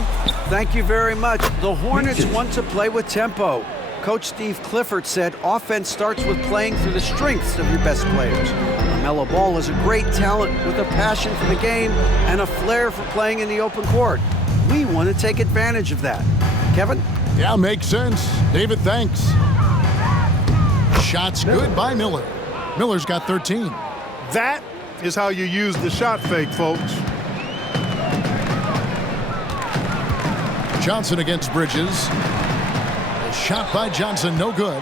Thank you very much. The Hornets want to play with tempo. Coach Steve Clifford said offense starts with playing through the strengths of your best players. LaMelo Ball is a great talent with a passion for the game and a flair for playing in the open court. We want to take advantage of that. Kevin? Yeah, makes sense. David, thanks. Shots good by Miller. Miller's got 13. That is how you use the shot fake, folks. Johnson against Bridges. A shot by Johnson, no good.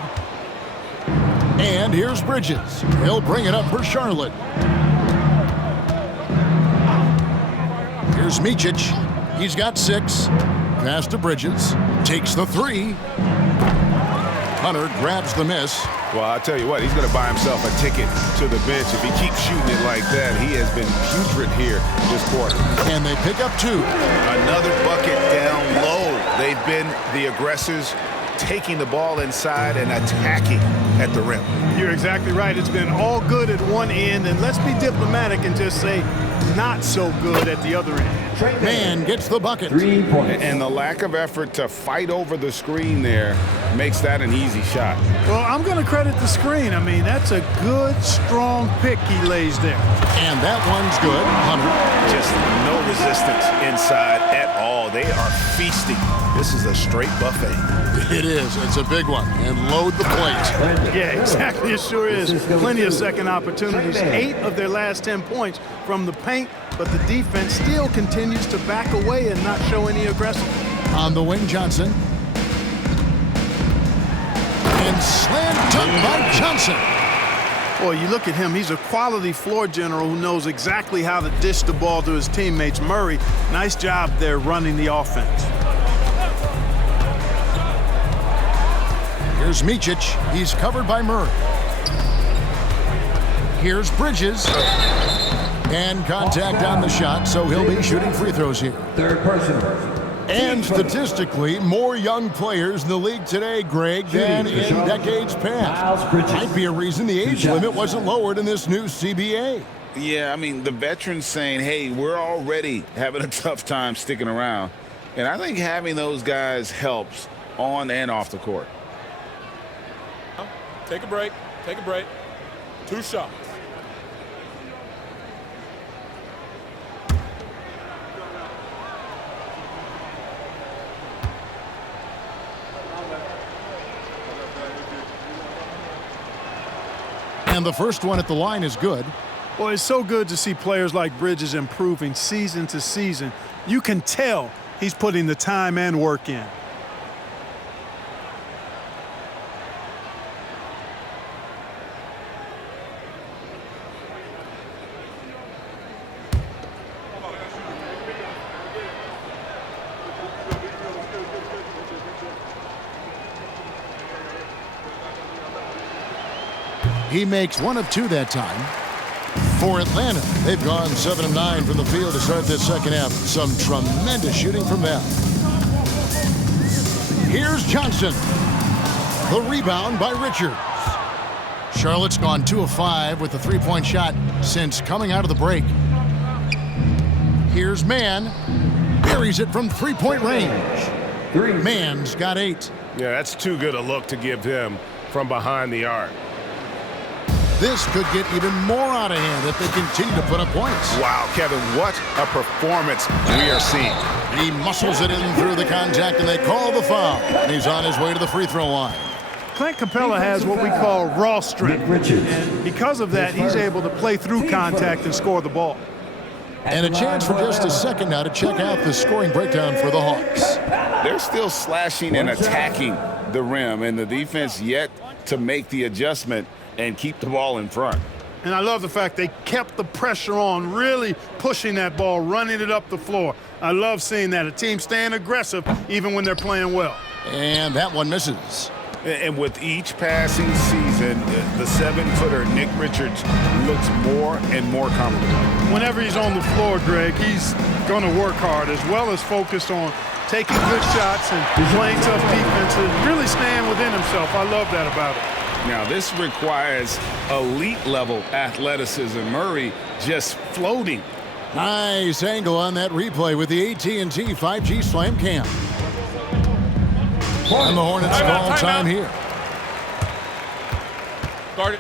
And here's Bridges. He'll bring it up for Charlotte. Here's Micić. He's got 6. Pass to Bridges. Takes the 3. Hunter grabs the miss. Well, I'll tell you what, he's going to buy himself a ticket to the bench. If he keeps shooting it like that, he has been putrid here this quarter. And they pick up 2. Another bucket down low. They've been the aggressors, taking the ball inside and attacking at the rim. You're exactly right. It's been all good at one end, and let's be diplomatic and just say not so good at the other end. Man gets the bucket. 3 points. And the lack of effort to fight over the screen there makes that an easy shot. Well, I'm going to credit the screen. I mean, that's a good, strong pick he lays there. And that one's good. Hunter. Just no resistance inside at all. They are feasting. This is a straight buffet. It is. It's a big one. And load the plate. Yeah, exactly. It sure is. Plenty of second opportunities. 8 of their last 10 points from the paint, but the defense still continues to back away and not show any aggressiveness. On the wing, Johnson. And slam dunk by Johnson. Boy, you look at him, he's a quality floor general who knows exactly how to dish the ball to his teammates. Murray, nice job there running the offense. Here's Micić. He's covered by Murray. Here's Bridges. And contact on the shot, so he'll be shooting free throws here. Third person. And statistically, more young players in the league today, Greg, than in decades past. Might be a reason the age limit wasn't lowered in this new CBA. Yeah, I mean, the veterans saying, hey, we're already having a tough time sticking around. And I think having those guys helps on and off the court. Take a break. Take a break. 2 shots. And the first one at the line is good. Well, it's so good to see players like Bridges improving season to season. You can tell he's putting the time and work in. He makes 1 of 2 that time. For Atlanta, they've gone 7 of 9 from the field to start this second half. Some tremendous shooting from them. Here's Johnson. The rebound by Richards. Charlotte's gone 2 of 5 with the three-point shot since coming out of the break. Here's Mann. Buries it from three-point range. Mann's got 8. Yeah, that's too good a look to give him from behind the arc. This could get even more out of hand if they continue to put up points. Wow, Kevin, what a performance we are seeing. He muscles it in through the contact, and they call the foul. And he's on his way to the free throw line. Clint Capella has what we call raw strength. And because of that, he's able to play through contact and score the ball. And a chance for just a second now to check out the scoring breakdown for the Hawks. They're still slashing and attacking the rim, and the defense yet to make the adjustment and keep the ball in front. And I love the fact they kept the pressure on, really pushing that ball, running it up the floor. I love seeing that, a team staying aggressive even when they're playing well. And that one misses. And with each passing season, the 7-footer Nick Richards looks more and more comfortable. Whenever he's on the floor, Greg, he's going to work hard as well as focused on taking good shots and playing tough defense and really staying within himself. I love that about it. Now, this requires elite-level athleticism. Murray just floating. Nice angle on that replay with the AT&T 5G Slam Cam. And the Hornets call time here. Start it.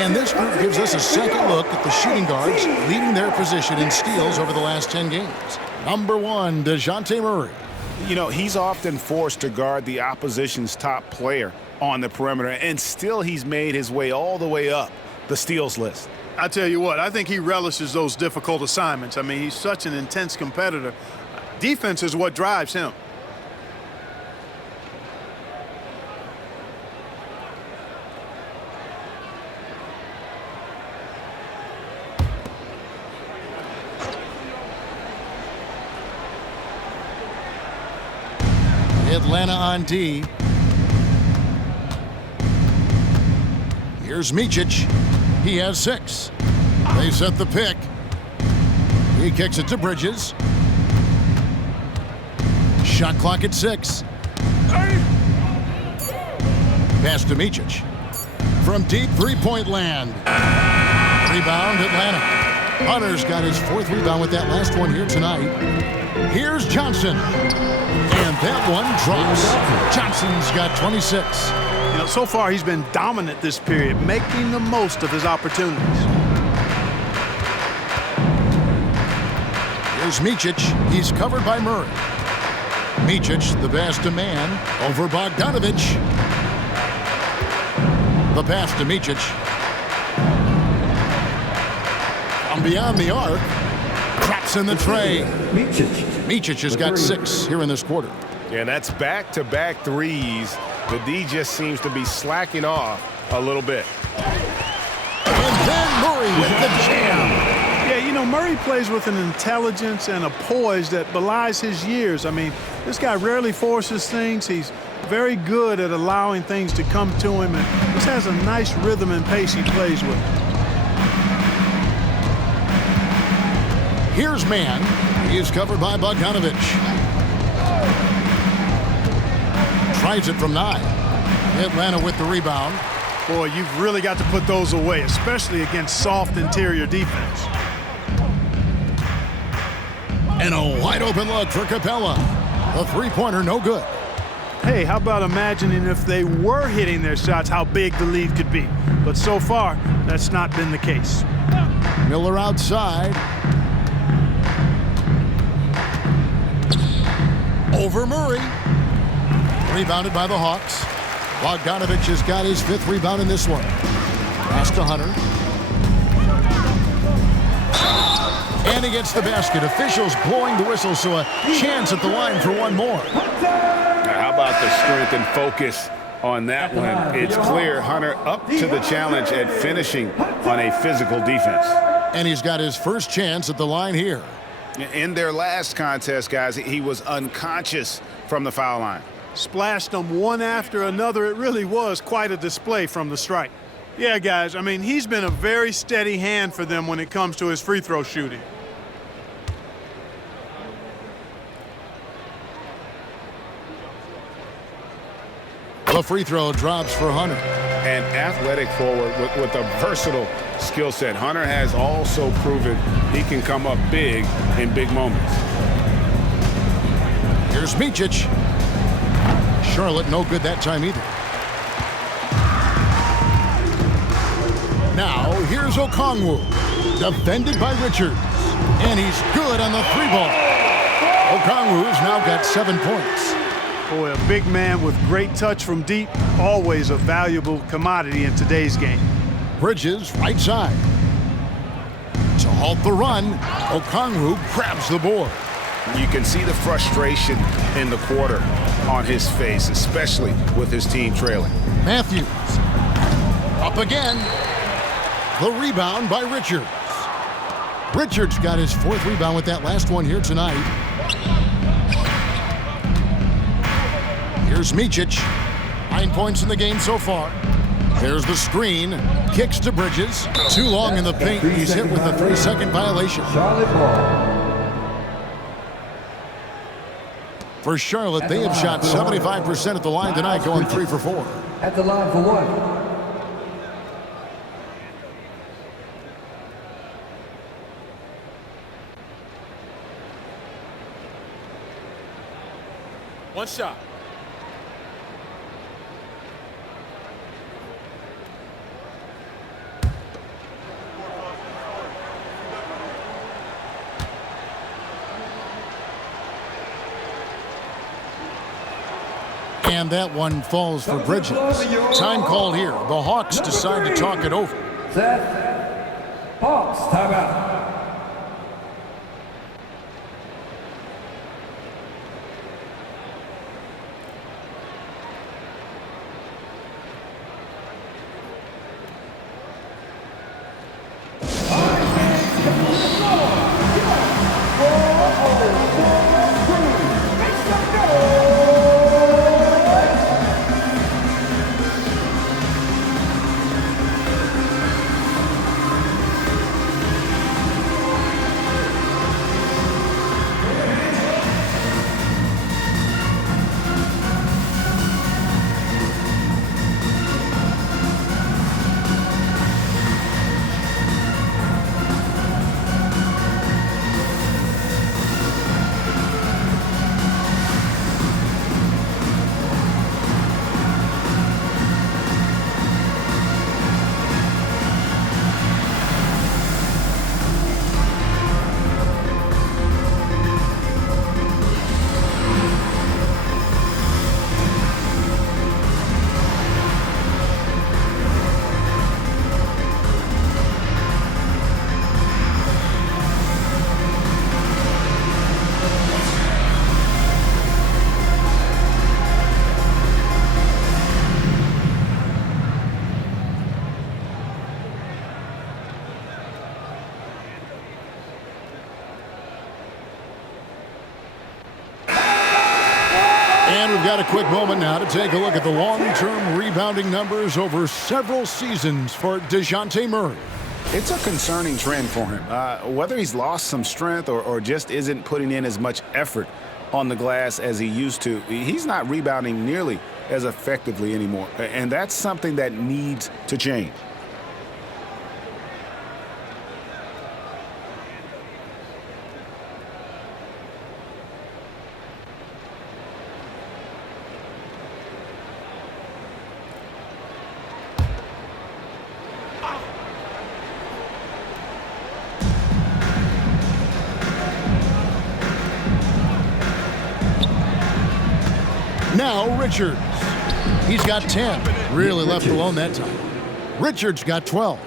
And this group gives us a second look at the shooting guards leading their position in steals over the last 10 games. Number 1, Dejounte Murray. You know, he's often forced to guard the opposition's top player on the perimeter, and still he's made his way all the way up the steals list. I tell you what, I think he relishes those difficult assignments. I mean, he's such an intense competitor. Defense is what drives him. Atlanta on D. Here's Micić. He has 6. They set the pick. He kicks it to Bridges. Shot clock at 6. Pass to Micić. From deep three-point land. Rebound, Atlanta. Hunter's got his 4th rebound with that last one here tonight. Here's Johnson. And that one drops. Johnson's got 26. So far he's been dominant this period, making the most of his opportunities. Here's Micić. He's covered by Murray. Micić, the pass to man, over Bogdanović. The pass to Micić. From beyond the arc, traps in the tray. Micić has got 6 here in this quarter. Yeah, and that's back-to-back threes. The D just seems to be slacking off a little bit. And then Murray with the jam. Yeah, Murray plays with an intelligence and a poise that belies his years. I mean, this guy rarely forces things. He's very good at allowing things to come to him, and just has a nice rhythm and pace he plays with. Here's man. He is covered by Bogdanović. Tries it from 9. Atlanta with the rebound. Boy, you've really got to put those away, especially against soft interior defense. And a wide open look for Capella. The three-pointer no good. Hey, how about imagining if they were hitting their shots, how big the lead could be. But so far, that's not been the case. Miller outside. Over Murray. Rebounded by the Hawks. Bogdanović has got his 5th rebound in this one. Pass to Hunter. And he gets the basket. Officials blowing the whistle, so a chance at the line for one more. How about the strength and focus on that one? It's clear Hunter up to the challenge at finishing on a physical defense. And he's got his first chance at the line here. In their last contest, guys, he was unconscious from the foul line. Splashed them one after another. It really was quite a display from the stripe. Yeah, guys, I mean, he's been a very steady hand for them when it comes to his free throw shooting. The free throw drops for Hunter. An athletic forward with a versatile skill set. Hunter has also proven he can come up big in big moments. Here's Micić. Charlotte no good that time either. Now here's Okongwu. Defended by Richards. And he's good on the 3-ball. Okongwu's now got 7 points. Boy, a big man with great touch from deep, always a valuable commodity in today's game. Bridges, right side. To halt the run, Okongwu grabs the board. You can see the frustration in the quarter on his face, especially with his team trailing. Matthews. Up again. The rebound by Richards. Richards got his 4th rebound with that last one here tonight. Here's Micić. 9 points in the game so far. There's the screen. Kicks to Bridges. Too long in the paint. He's hit with a 3-second violation. For Charlotte, they have shot 75% at the line tonight, going 3 for 4. At the line for 1. One shot. And that one falls for Bridges. Time called here. The Hawks decide to talk it over. Set. Hawks, timeout. And we've got a quick moment now to take a look at the long-term rebounding numbers over several seasons for Dejounte Murray. It's a concerning trend for him. Whether he's lost some strength or just isn't putting in as much effort on the glass as he used to, he's not rebounding nearly as effectively anymore. And that's something that needs to change. Now Richards. He's got 10. Really left alone that time. Richards got 12.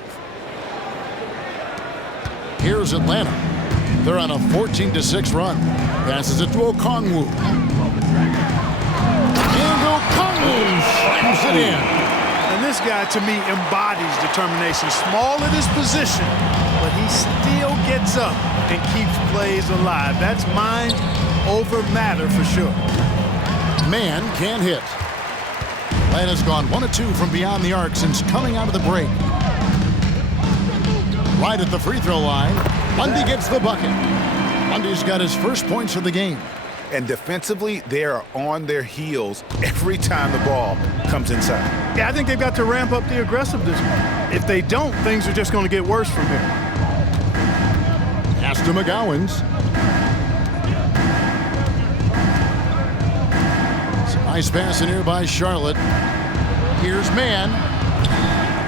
Here's Atlanta. They're on a 14-6 run. Passes it to Okongwu. And Okongwu slams it in. And this guy, to me, embodies determination. Small at his position, but he still gets up and keeps plays alive. That's mind over matter for sure. Man can't hit. Atlanta's gone 1 of 2 from beyond the arc since coming out of the break. Right at the free throw line, Lundy gets the bucket. Lundy's got his first points of the game. And defensively, they are on their heels every time the ball comes inside. Yeah, I think they've got to ramp up the aggressiveness. If they don't, things are just going to get worse from here. Pass to McGowans. Nice pass in here by Charlotte. Here's Man.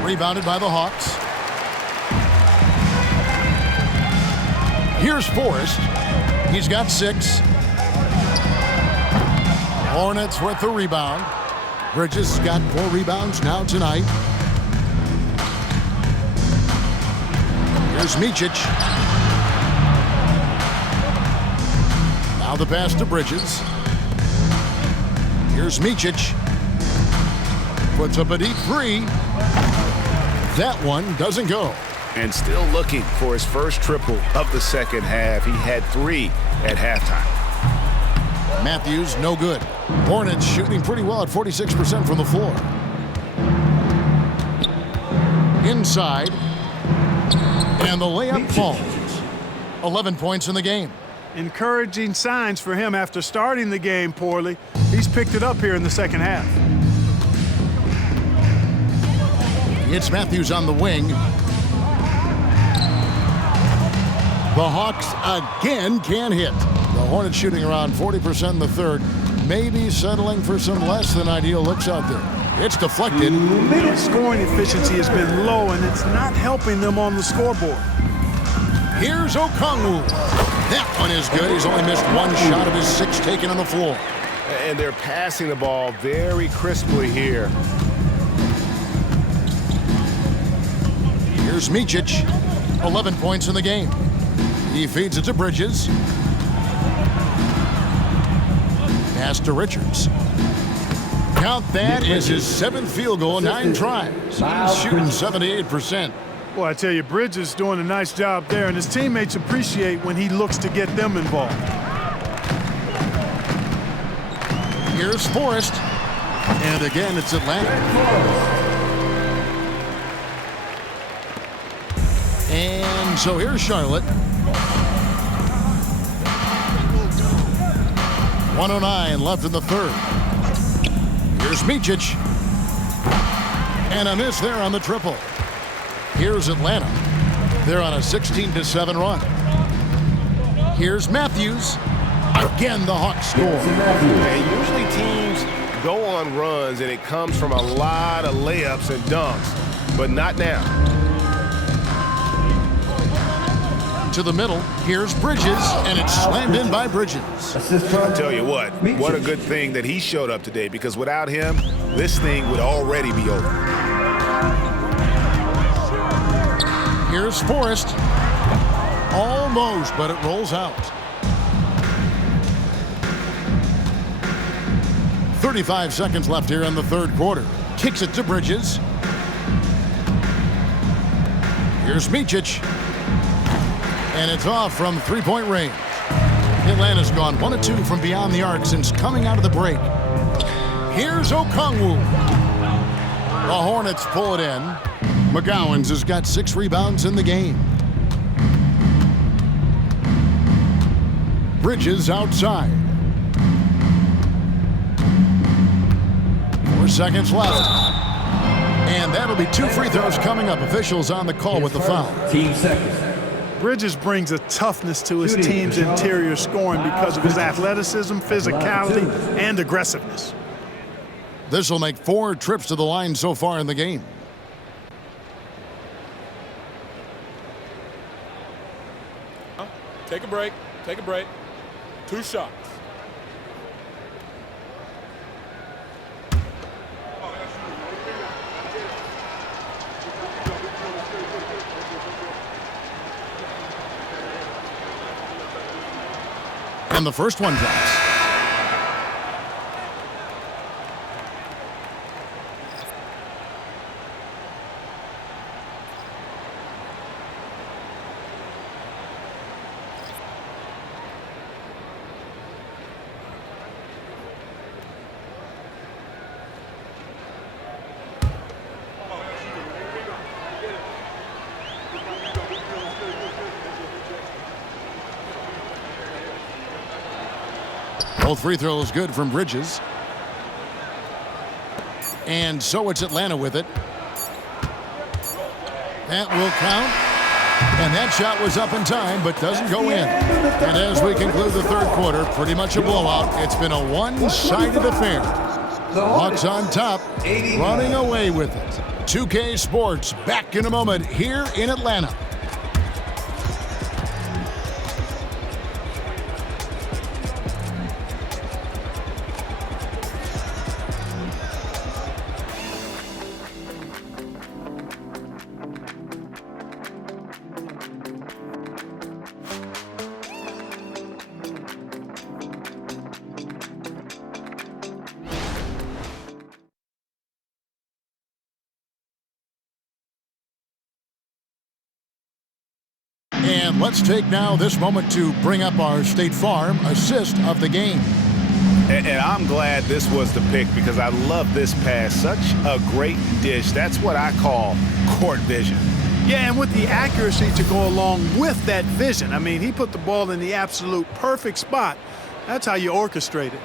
Rebounded by the Hawks. Here's Forrest. He's got 6. Hornets with the rebound. Bridges got 4 rebounds now tonight. Here's Micić. Now the pass to Bridges. Here's Micić. Puts up a deep 3. That one doesn't go. And still looking for his first triple of the second half. He had 3 at halftime. Matthews, no good. Hornets shooting pretty well at 46% from the floor. Inside. And the layup falls. 11 points in the game. Encouraging signs for him after starting the game poorly. He's picked it up here in the second half. It's Matthews on the wing. The Hawks again can't hit. The Hornets shooting around 40% in the third. Maybe settling for some less than ideal looks out there. It's deflected. Scoring efficiency has been low, and it's not helping them on the scoreboard. Here's Okongwu. That one is good. He's only missed 1 shot of his 6 taken on the floor. And they're passing the ball very crisply here. Here's Micić. 11 points in the game. He feeds it to Bridges. Pass to Richards. Count that is his 7th field goal in 9 tries. He's shooting 78%. Well, I tell you, Bridges is doing a nice job there, and his teammates appreciate when he looks to get them involved. Here's Forrest. And again, it's Atlanta. And so here's Charlotte. 1:09 left in the third. Here's Micić. And a miss there on the triple. Here's Atlanta. They're on a 16-7 run. Here's Matthews. Again, the Hawks score. And usually teams go on runs and it comes from a lot of layups and dunks, but not now. To the middle, here's Bridges, and it's slammed in by Bridges. I'll tell you what a good thing that he showed up today, because without him, this thing would already be over. Here's Forrest. Almost, but it rolls out. 35 seconds left here in the third quarter. Kicks it to Bridges. Here's Micić. And it's off from 3-point range. Atlanta's gone 1 of 2 from beyond the arc since coming out of the break. Here's Okongwu. The Hornets pull it in. McGowans has got 6 rebounds in the game. Bridges outside. 4 seconds left. And that'll be 2 free throws coming up. Officials on the call with the foul. Team seconds. Bridges brings a toughness to his team's interior scoring because of his athleticism, physicality, and aggressiveness. This will make 4 trips to the line so far in the game. Take a break. Take a break. 2 shots. And the first one drops. Both free throws good from Bridges. And so it's Atlanta with it. That will count. And that shot was up in time, but doesn't go in. And as we conclude the third quarter, pretty much a blowout. It's been a one-sided affair. Hawks on top, running away with it. 2K Sports back in a moment here in Atlanta. And let's take now this moment to bring up our State Farm assist of the game. And I'm glad this was the pick because I love this pass. Such a great dish. That's what I call court vision. Yeah, and with the accuracy to go along with that vision. I mean, he put the ball in the absolute perfect spot. That's how you orchestrate it.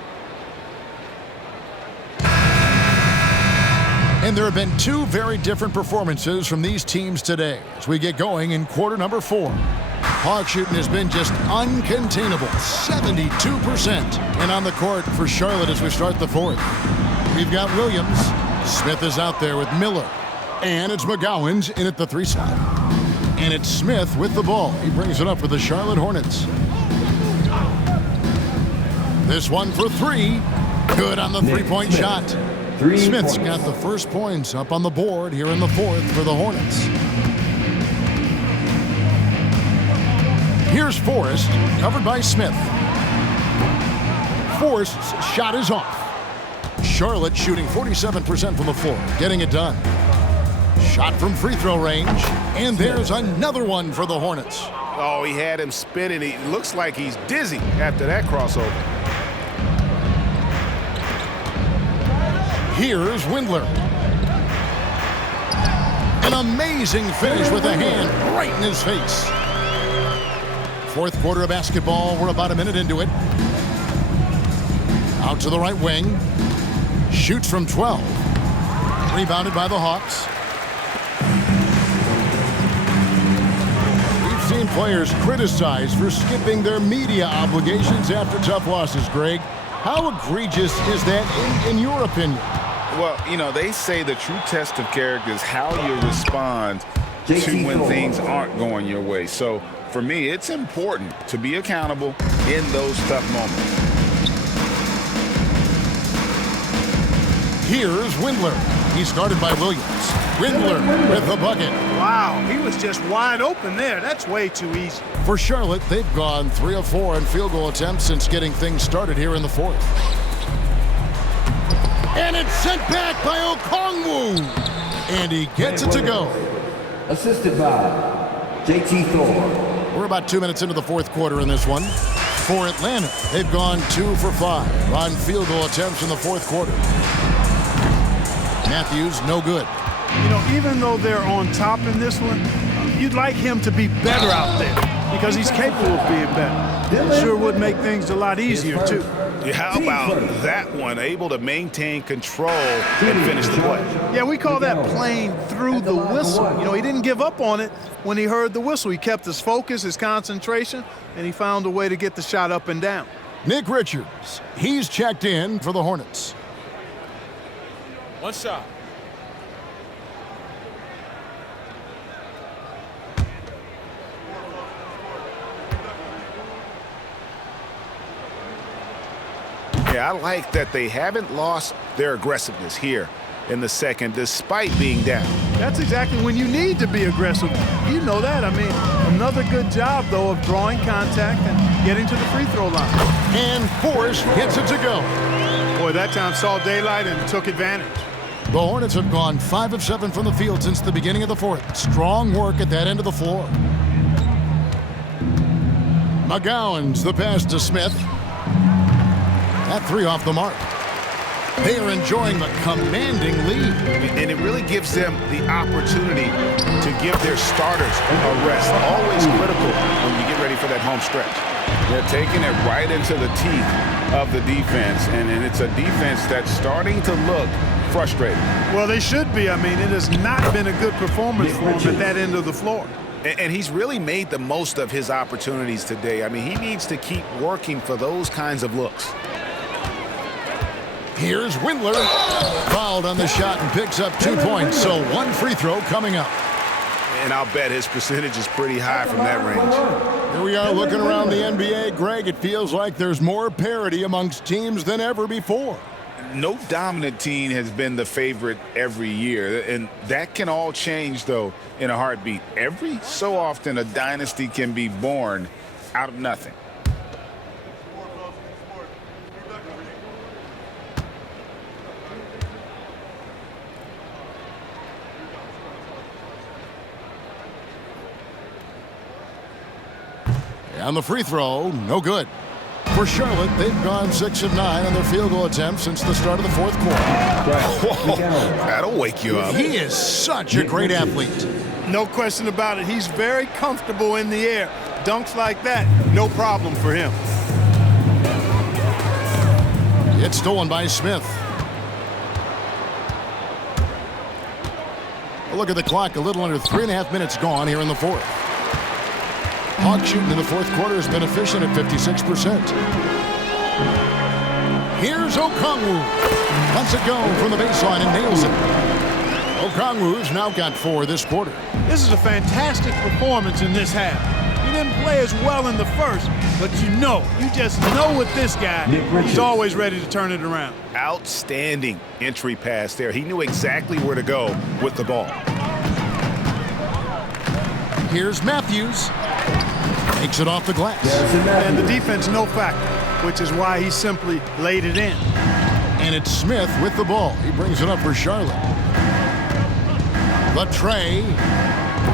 And there have been 2 very different performances from these teams today as we get going in quarter number 4. Hawk shooting has been just uncontainable, 72%. And on the court for Charlotte as we start the fourth. We've got Williams. Smith is out there with Miller. And it's McGowans in at the 3 slot. And it's Smith with the ball. He brings it up for the Charlotte Hornets. This one for 3. Good on the 3-point shot. Smith's got the first points up on the board here in the fourth for the Hornets. Here's Forrest, covered by Smith. Forrest's shot is off. Charlotte shooting 47% from the floor, getting it done. Shot from free throw range, and there's another one for the Hornets. Oh, he had him spinning. He looks like he's dizzy after that crossover. Here's Windler. An amazing finish with a hand right in his face. Fourth quarter of basketball. We're about a minute into it. Out to the right wing. Shoots from 12. Rebounded by the Hawks. We've seen players criticized for skipping their media obligations after tough losses, Greg. How egregious is that in your opinion? Well, you know, they say the true test of character is how you respond to when things aren't going your way. So, for me, it's important to be accountable in those tough moments. Here's Windler. He's guarded by Williams. Windler with the bucket. Wow, he was just wide open there. That's way too easy. For Charlotte, they've gone 3 of 4 in field goal attempts since getting things started here in the fourth. And it's sent back by Okongwu. And he gets it to go. Assisted by J.T. Thor. We're about 2 minutes into the fourth quarter in this one. For Atlanta, they've gone 2 for 5 on field goal attempts in the fourth quarter. Matthews, no good. You know, even though they're on top in this one, you'd like him to be better out there because he's capable of being better. It sure would make things a lot easier, too. Yeah, how about that one? Able to maintain control and finish the play. Yeah, we call that playing through the whistle. You know, he didn't give up on it when he heard the whistle. He kept his focus, his concentration, and he found a way to get the shot up and down. Nick Richards, he's checked in for the Hornets. 1 shot. Yeah, I like that they haven't lost their aggressiveness here in the second, despite being down. That's exactly when you need to be aggressive. You know that. I mean, another good job, though, of drawing contact and getting to the free throw line. And Forrest gets it to go. Boy, that time saw daylight and took advantage. The Hornets have gone 5 of 7 from the field since the beginning of the fourth. Strong work at that end of the floor. McGowan's the pass to Smith. That 3 off the mark. They are enjoying the commanding lead. And it really gives them the opportunity to give their starters a rest. Always critical when you get ready for that home stretch. They're taking it right into the teeth of the defense, and it's a defense that's starting to look frustrated. Well, they should be. I mean, it has not been a good performance for him at that end of the floor. And he's really made the most of his opportunities today. I mean, he needs to keep working for those kinds of looks. Here's Windler. Fouled on the shot and picks up 2 points. So 1 free throw coming up. And I'll bet his percentage is pretty high from that range. Here we are looking around the NBA. Greg, it feels like there's more parity amongst teams than ever before. No dominant team has been the favorite every year. And that can all change, though, in a heartbeat. Every so often, a dynasty can be born out of nothing. On the free throw, no good. For Charlotte, they've gone 6 of 9 on their field goal attempts since the start of the fourth quarter. Whoa, that'll wake you up. He is such a great athlete. No question about it. He's very comfortable in the air. Dunks like that, no problem for him. It's stolen by Smith. A look at the clock, a little under 3.5 minutes gone here in the fourth. Hawk shooting in the fourth quarter has been efficient at 56%. Here's Okongwu. Lets it go from the baseline and nails it. Okongwu's now got 4 this quarter. This is a fantastic performance in this half. He didn't play as well in the first, but you just know with this guy, he's always ready to turn it around. Outstanding entry pass there. He knew exactly where to go with the ball. Here's Matthews. Takes it off the glass. And the defense no factor, which is why he simply laid it in. And it's Smith with the ball. He brings it up for Charlotte. The tray.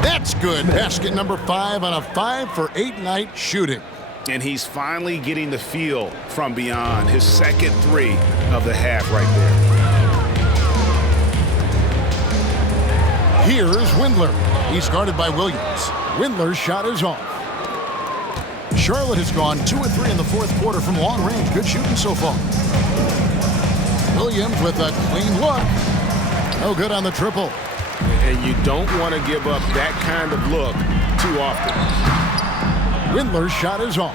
That's good. Basket number 5 on a 5 for 8 night shooting. And he's finally getting the feel from beyond. His second 3 of the half right there. Here's Windler. He's guarded by Williams. Windler's shot is off. Charlotte has gone 2 of 3 in the fourth quarter from long range. Good shooting so far. Williams with a clean look. No good on the triple. And you don't want to give up that kind of look too often. Windler's shot is off.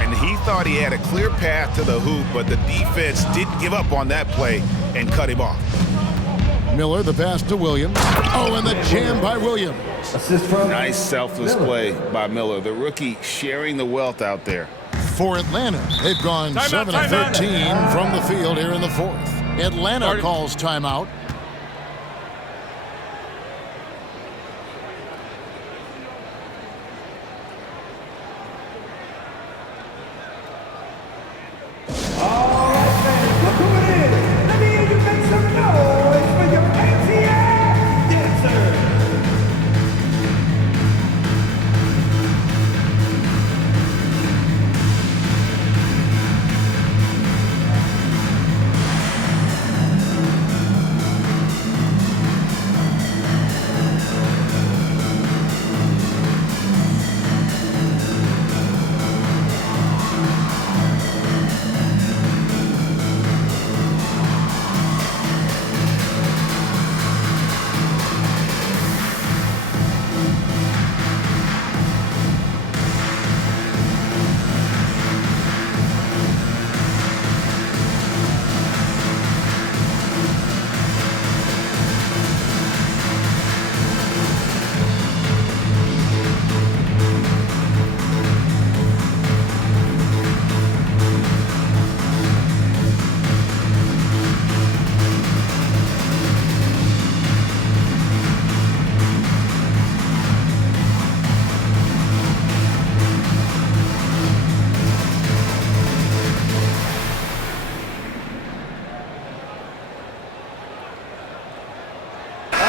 And he thought he had a clear path to the hoop, but the defense didn't give up on that play and cut him off. Miller, the pass to Williams. Oh, and the jam by Williams. Nice selfless play by Miller. The rookie sharing the wealth out there. For Atlanta, they've gone 7 of 13 from the field here in the fourth. Atlanta calls timeout.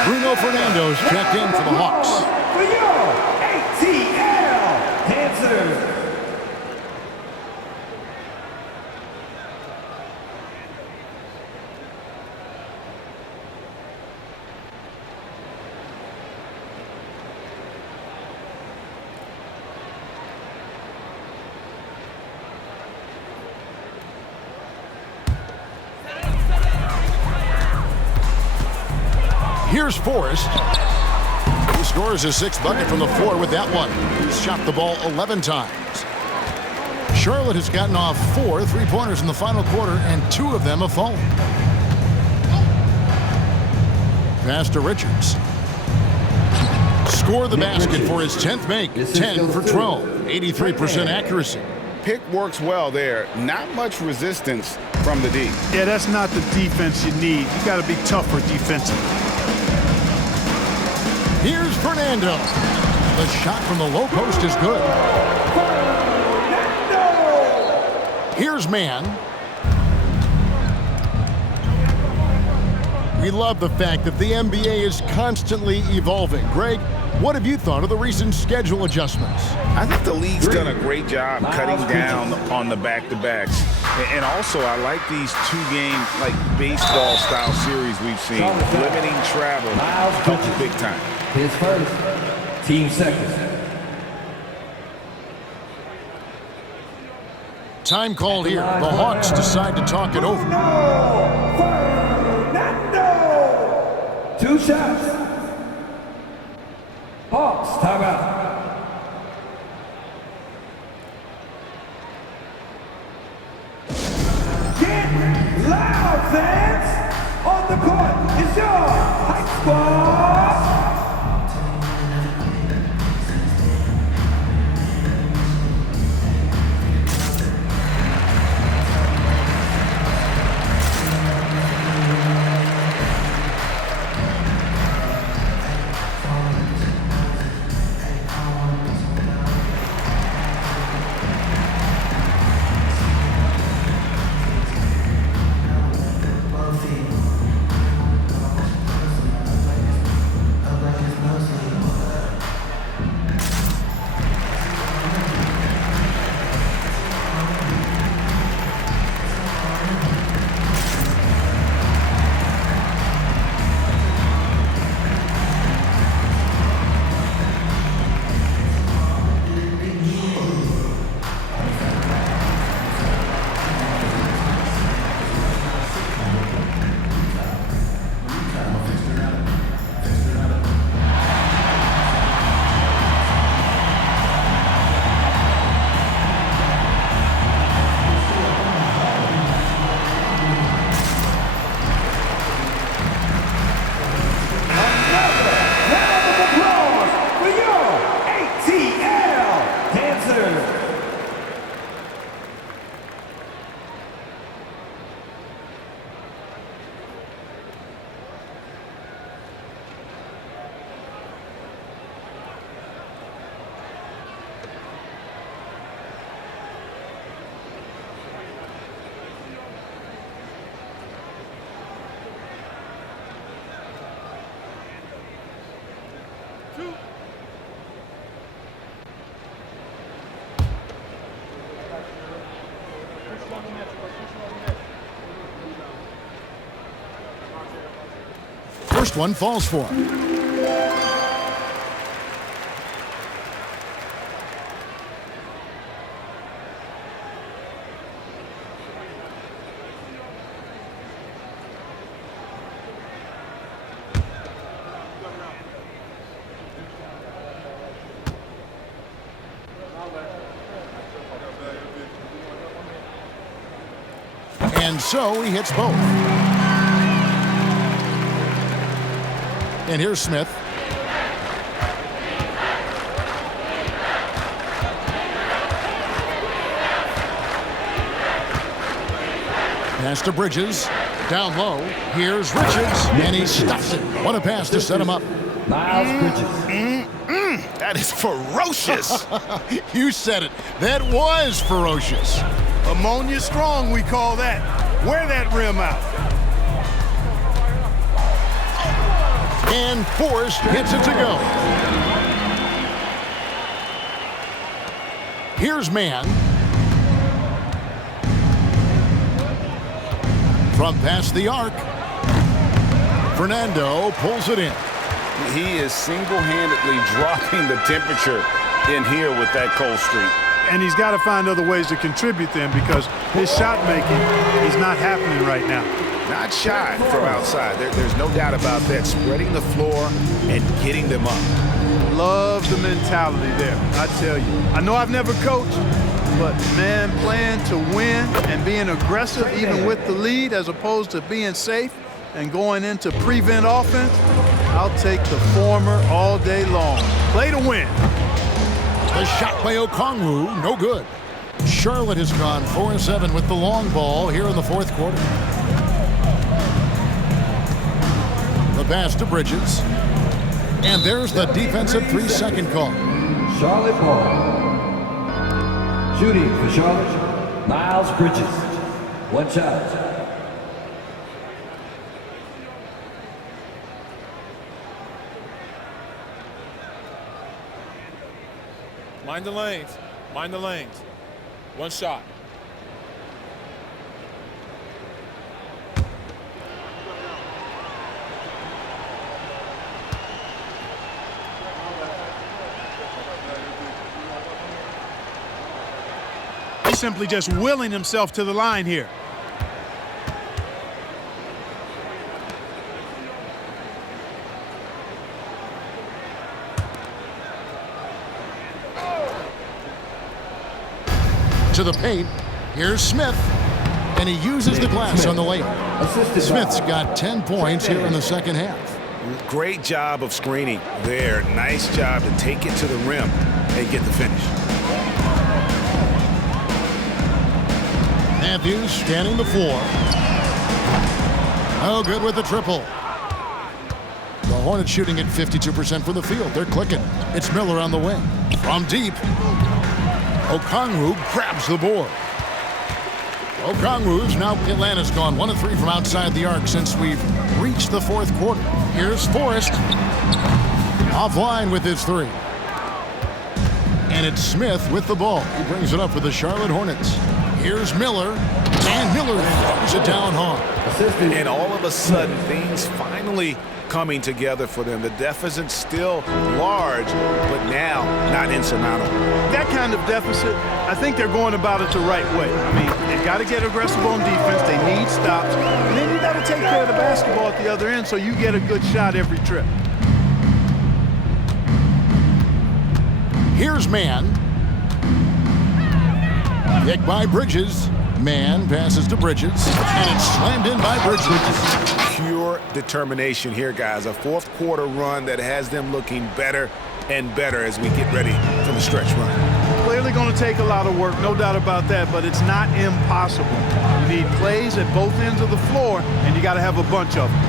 Bruno Fernando's checked in for the Hawks. For your ATL Dancers. Here's Forrest. He scores his 6th bucket from the floor with that one. He's shot the ball 11 times. Charlotte has gotten off 4 3-pointers in the final quarter, and 2 of them have fallen. Pass to Richards. Score the basket for his 10th make. 10 for 12. 83% accuracy. Pick works well there. Not much resistance from the D. Yeah, that's not the defense you need. You got to be tougher defensively. Here's Fernando. The shot from the low post is good. Here's Mann. We love the fact that the NBA is constantly evolving. Greg, what have you thought of the recent schedule adjustments? I think the league's done a great job cutting down on the back-to-backs. And also, I like these 2-game, like, baseball-style series we've seen. Limiting travel helps big time. His first, team second. Time called here. The Hawks decide to talk it over. Fernando. 2 shots. Hawks, timeout. Get loud, fans! On the court is your Hype Squad! First one falls for him. And so he hits both. And here's Smith. Pass to Bridges. Down low. Here's Richards. And he stops it. What a pass to set him up. Miles Bridges. That is ferocious. You said it. That was ferocious. Ammonia strong, we call that. Wear that rim out. And and Forrest hits it to go. Here's man. From past the arc, Fernando pulls it in. He is single-handedly dropping the temperature in here with that cold streak. And he's got to find other ways to contribute then, because his shot making is not happening right now. Not shy from outside. There's no doubt about that. Spreading the floor and getting them up. Love the mentality there, I tell you. I know I've never coached, but man, playing to win and being aggressive even with the lead as opposed to being safe and going into prevent offense, I'll take the former all day long. Play to win. The shot by Okongwu, no good. Charlotte has gone 4-7 with the long ball here in the fourth quarter. The pass to Bridges. And there's the defensive 3-second call. Charlotte ball. Shooting for Charlotte, Miles Bridges. One shot. Mind the lanes. Mind the lanes. One shot. He's simply just willing himself to the line here. To the paint. Here's Smith. And he uses the glass on the layup. Smith's got 10 points here in the second half. Great job of screening there. Nice job to take it to the rim and get the finish. Matthews scanning the floor. Oh, good with the triple. The Hornets shooting at 52% from the field. They're clicking. It's Miller on the wing. From deep. Okongwu grabs the board. Okongwu's now Atlanta's gone 1 of 3 from outside the arc since we've reached the fourth quarter. Here's Forrest. Offline with his 3. And it's Smith with the ball. He brings it up for the Charlotte Hornets. Here's Miller. And Miller throws it down hard. And all of a sudden, things finally coming together for them. The deficit's still large, but now not insurmountable. That kind of deficit, I think they're going about it the right way. I mean, they've got to get aggressive on defense. They need stops. And then you got to take care of the basketball at the other end so you get a good shot every trip. Here's man. Kick by Bridges. Man passes to Bridges. And it's slammed in by Bridges. Pure determination here, guys. A fourth quarter run that has them looking better and better as we get ready for the stretch run. Clearly going to take a lot of work, no doubt about that, but it's not impossible. You need plays at both ends of the floor, and you got to have a bunch of them.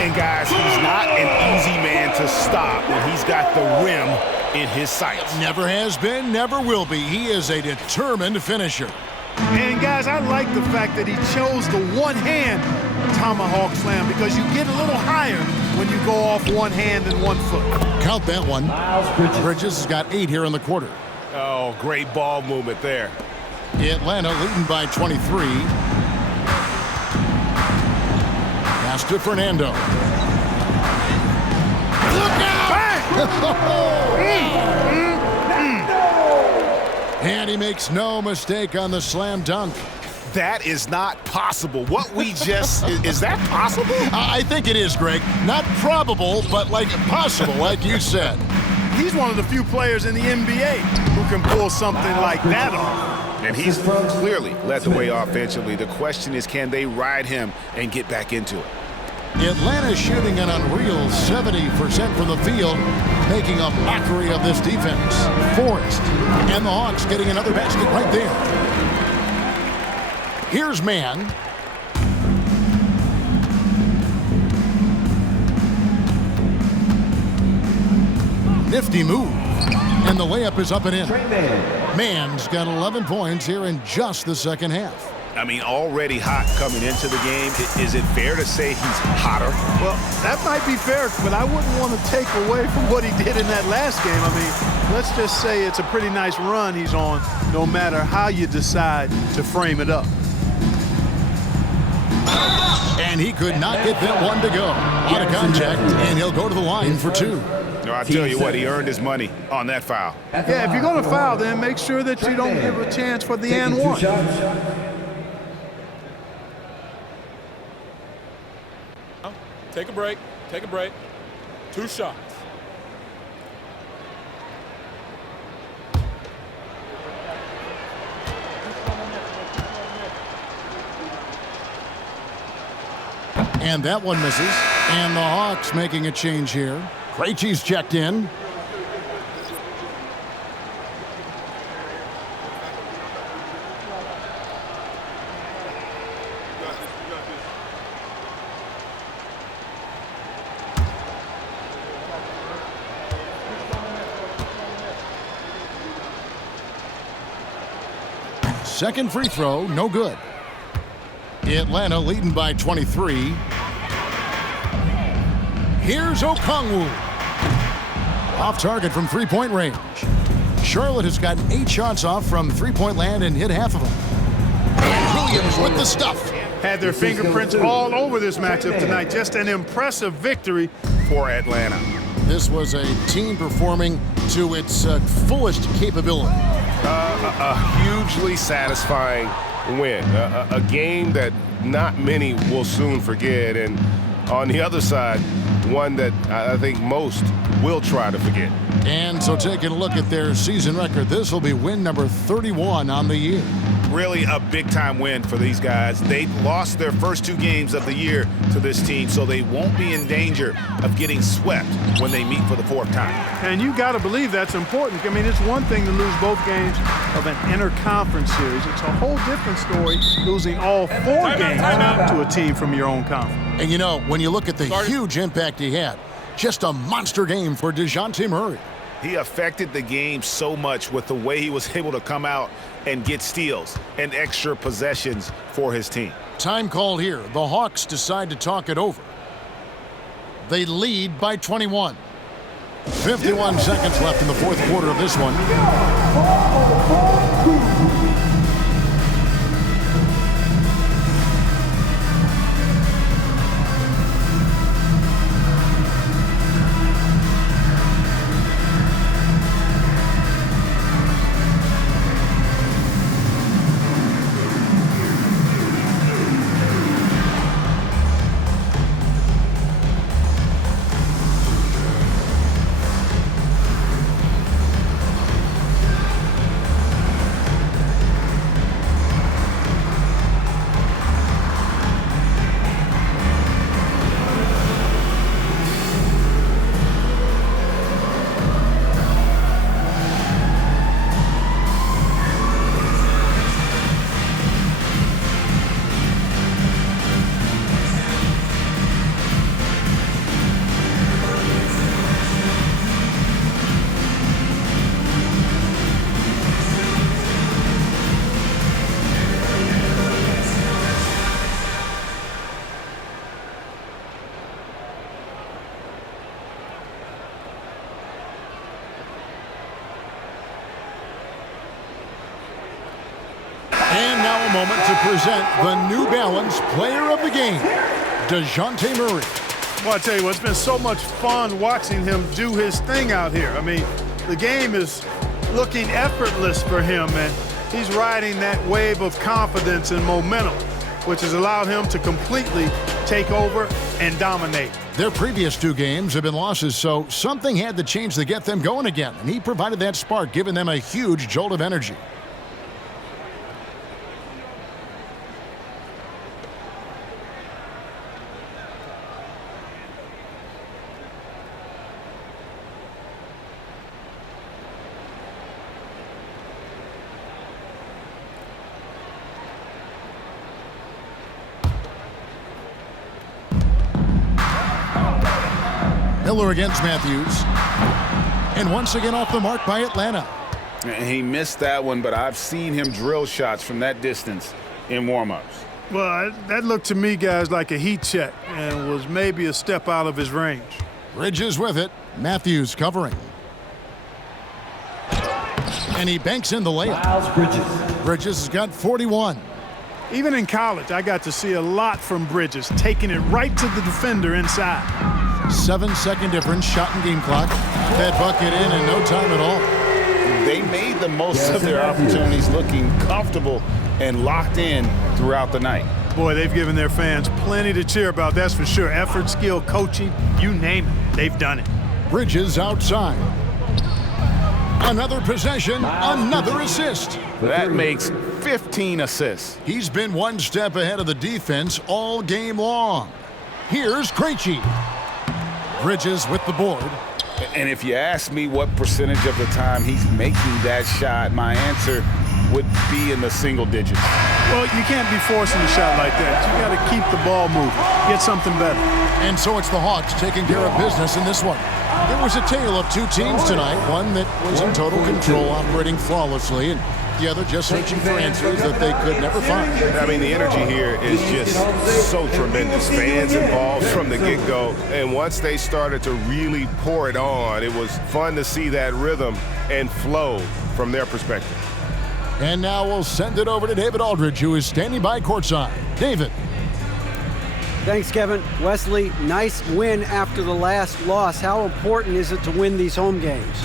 And guys, he's not an easy man to stop when he's got the rim in his sights. Never has been, never will be. He is a determined finisher. And guys, I like the fact that he chose the one-hand tomahawk slam because you get a little higher when you go off one hand and 1 foot. Count that one. Bridges has got 8 here in the quarter. Oh, great ball movement there. Atlanta leading by 23. Pass to Fernando. Look out! And he makes no mistake on the slam dunk. That is not possible. What we just, is that possible? I think it is, Greg. Not probable, but like possible, like you said. He's one of the few players in the NBA who can pull something like that off. And he's clearly led the way offensively. The question is, can they ride him and get back into it? Atlanta shooting an unreal 70% from the field, making a mockery of this defense. Forrest and the Hawks getting another basket right there. Here's man. Nifty move. And the layup is up and in. Man's got 11 points here in just the second half. I mean, already hot coming into the game. Is it fair to say he's hotter? Well, that might be fair, but I wouldn't want to take away from what he did in that last game. I mean, let's just say it's a pretty nice run he's on, no matter how you decide to frame it up. And he could not get that one to go. Out of contact, and he'll go to the line for 2. No, I tell you what, he earned his money on that foul. Yeah, if you're going to foul, then make sure that you don't give a chance for the and one. Take a break. Take a break. 2 shots. And that one misses. And the Hawks making a change here. Krejci's checked in. Second free throw, no good. Atlanta leading by 23. Here's Okongwu. Off target from three-point range. Charlotte has gotten 8 shots off from three-point land and hit half of them. And Williams with the stuff. Had their fingerprints all over this matchup tonight. Just an impressive victory for Atlanta. This was a team performing to its fullest capability. A hugely satisfying win. A game that not many will soon forget. And on the other side, one that I think most will try to forget. And so taking a look at their season record, this will be win number 31 on the year. Really a big-time win for these guys. They lost their first 2 games of the year to this team, so they won't be in danger of getting swept when they meet for the 4th time. And you got to believe that's important. I mean, it's one thing to lose both games of an interconference series. It's a whole different story losing all 4 games to a team from your own conference. And you know, when you look at the huge impact he had, just a monster game for Dejounte Murray. He affected the game so much with the way he was able to come out and get steals and extra possessions for his team. Time called here. The Hawks decide to talk it over. They lead by 21. 51 seconds left in the 4th quarter of this one. And now a moment to present the New Balance Player of the Game, Dejounte Murray. Well, I tell you what, it's been so much fun watching him do his thing out here. I mean, the game is looking effortless for him, and he's riding that wave of confidence and momentum, which has allowed him to completely take over and dominate. Their previous 2 games have been losses, so something had to change to get them going again, and he provided that spark, giving them a huge jolt of energy. Miller against Matthews. And once again off the mark by Atlanta. He missed that one, but I've seen him drill shots from that distance in warm-ups. Well, that looked to me, guys, like a heat check and was maybe a step out of his range. Bridges with it. Matthews covering. And he banks in the layup. Bridges has got 41. Even in college, I got to see a lot from Bridges, taking it right to the defender inside. 7-second difference, shot and game clock. That bucket in no time at all. They made the most of their opportunities, looking comfortable and locked in throughout the night. Boy, they've given their fans plenty to cheer about, that's for sure. Effort, skill, coaching, you name it, they've done it. Bridges outside. Another possession, another assist. That makes 15 assists. He's been one step ahead of the defense all game long. Here's Krejci. Bridges with the board. And if you ask me what percentage of the time he's making that shot, my answer would be in the single digits. Well, you can't be forcing a shot like that. You got to keep the ball moving, get something better. And so it's the Hawks taking care of business in this one. There was a tale of two teams tonight, one that was in total control, operating flawlessly, and the other just searching for answers that they could never find. I mean, the energy here is just so tremendous. Fans involved from the get-go, and once they started to really pour it on, it was fun to see that rhythm and flow from their perspective. And now we'll send it over to David Aldridge, who is standing by courtside. David. Thanks, Kevin. Wesley, nice win after the last loss. How important is it to win these home games?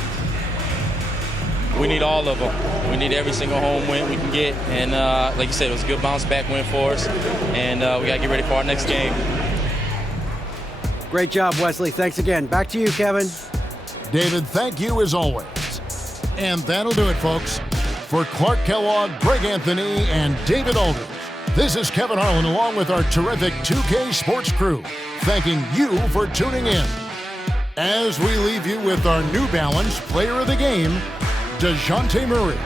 We need all of them. We need every single home win we can get. And like you said, it was a good bounce-back win for us. And we got to get ready for our next game. Great job, Wesley. Thanks again. Back to you, Kevin. David, thank you as always. And that'll do it, folks. For Clark Kellogg, Greg Anthony, and David Aldridge, this is Kevin Harlan along with our terrific 2K Sports crew, thanking you for tuning in. As we leave you with our New Balance Player of the Game, Dejounte Murray.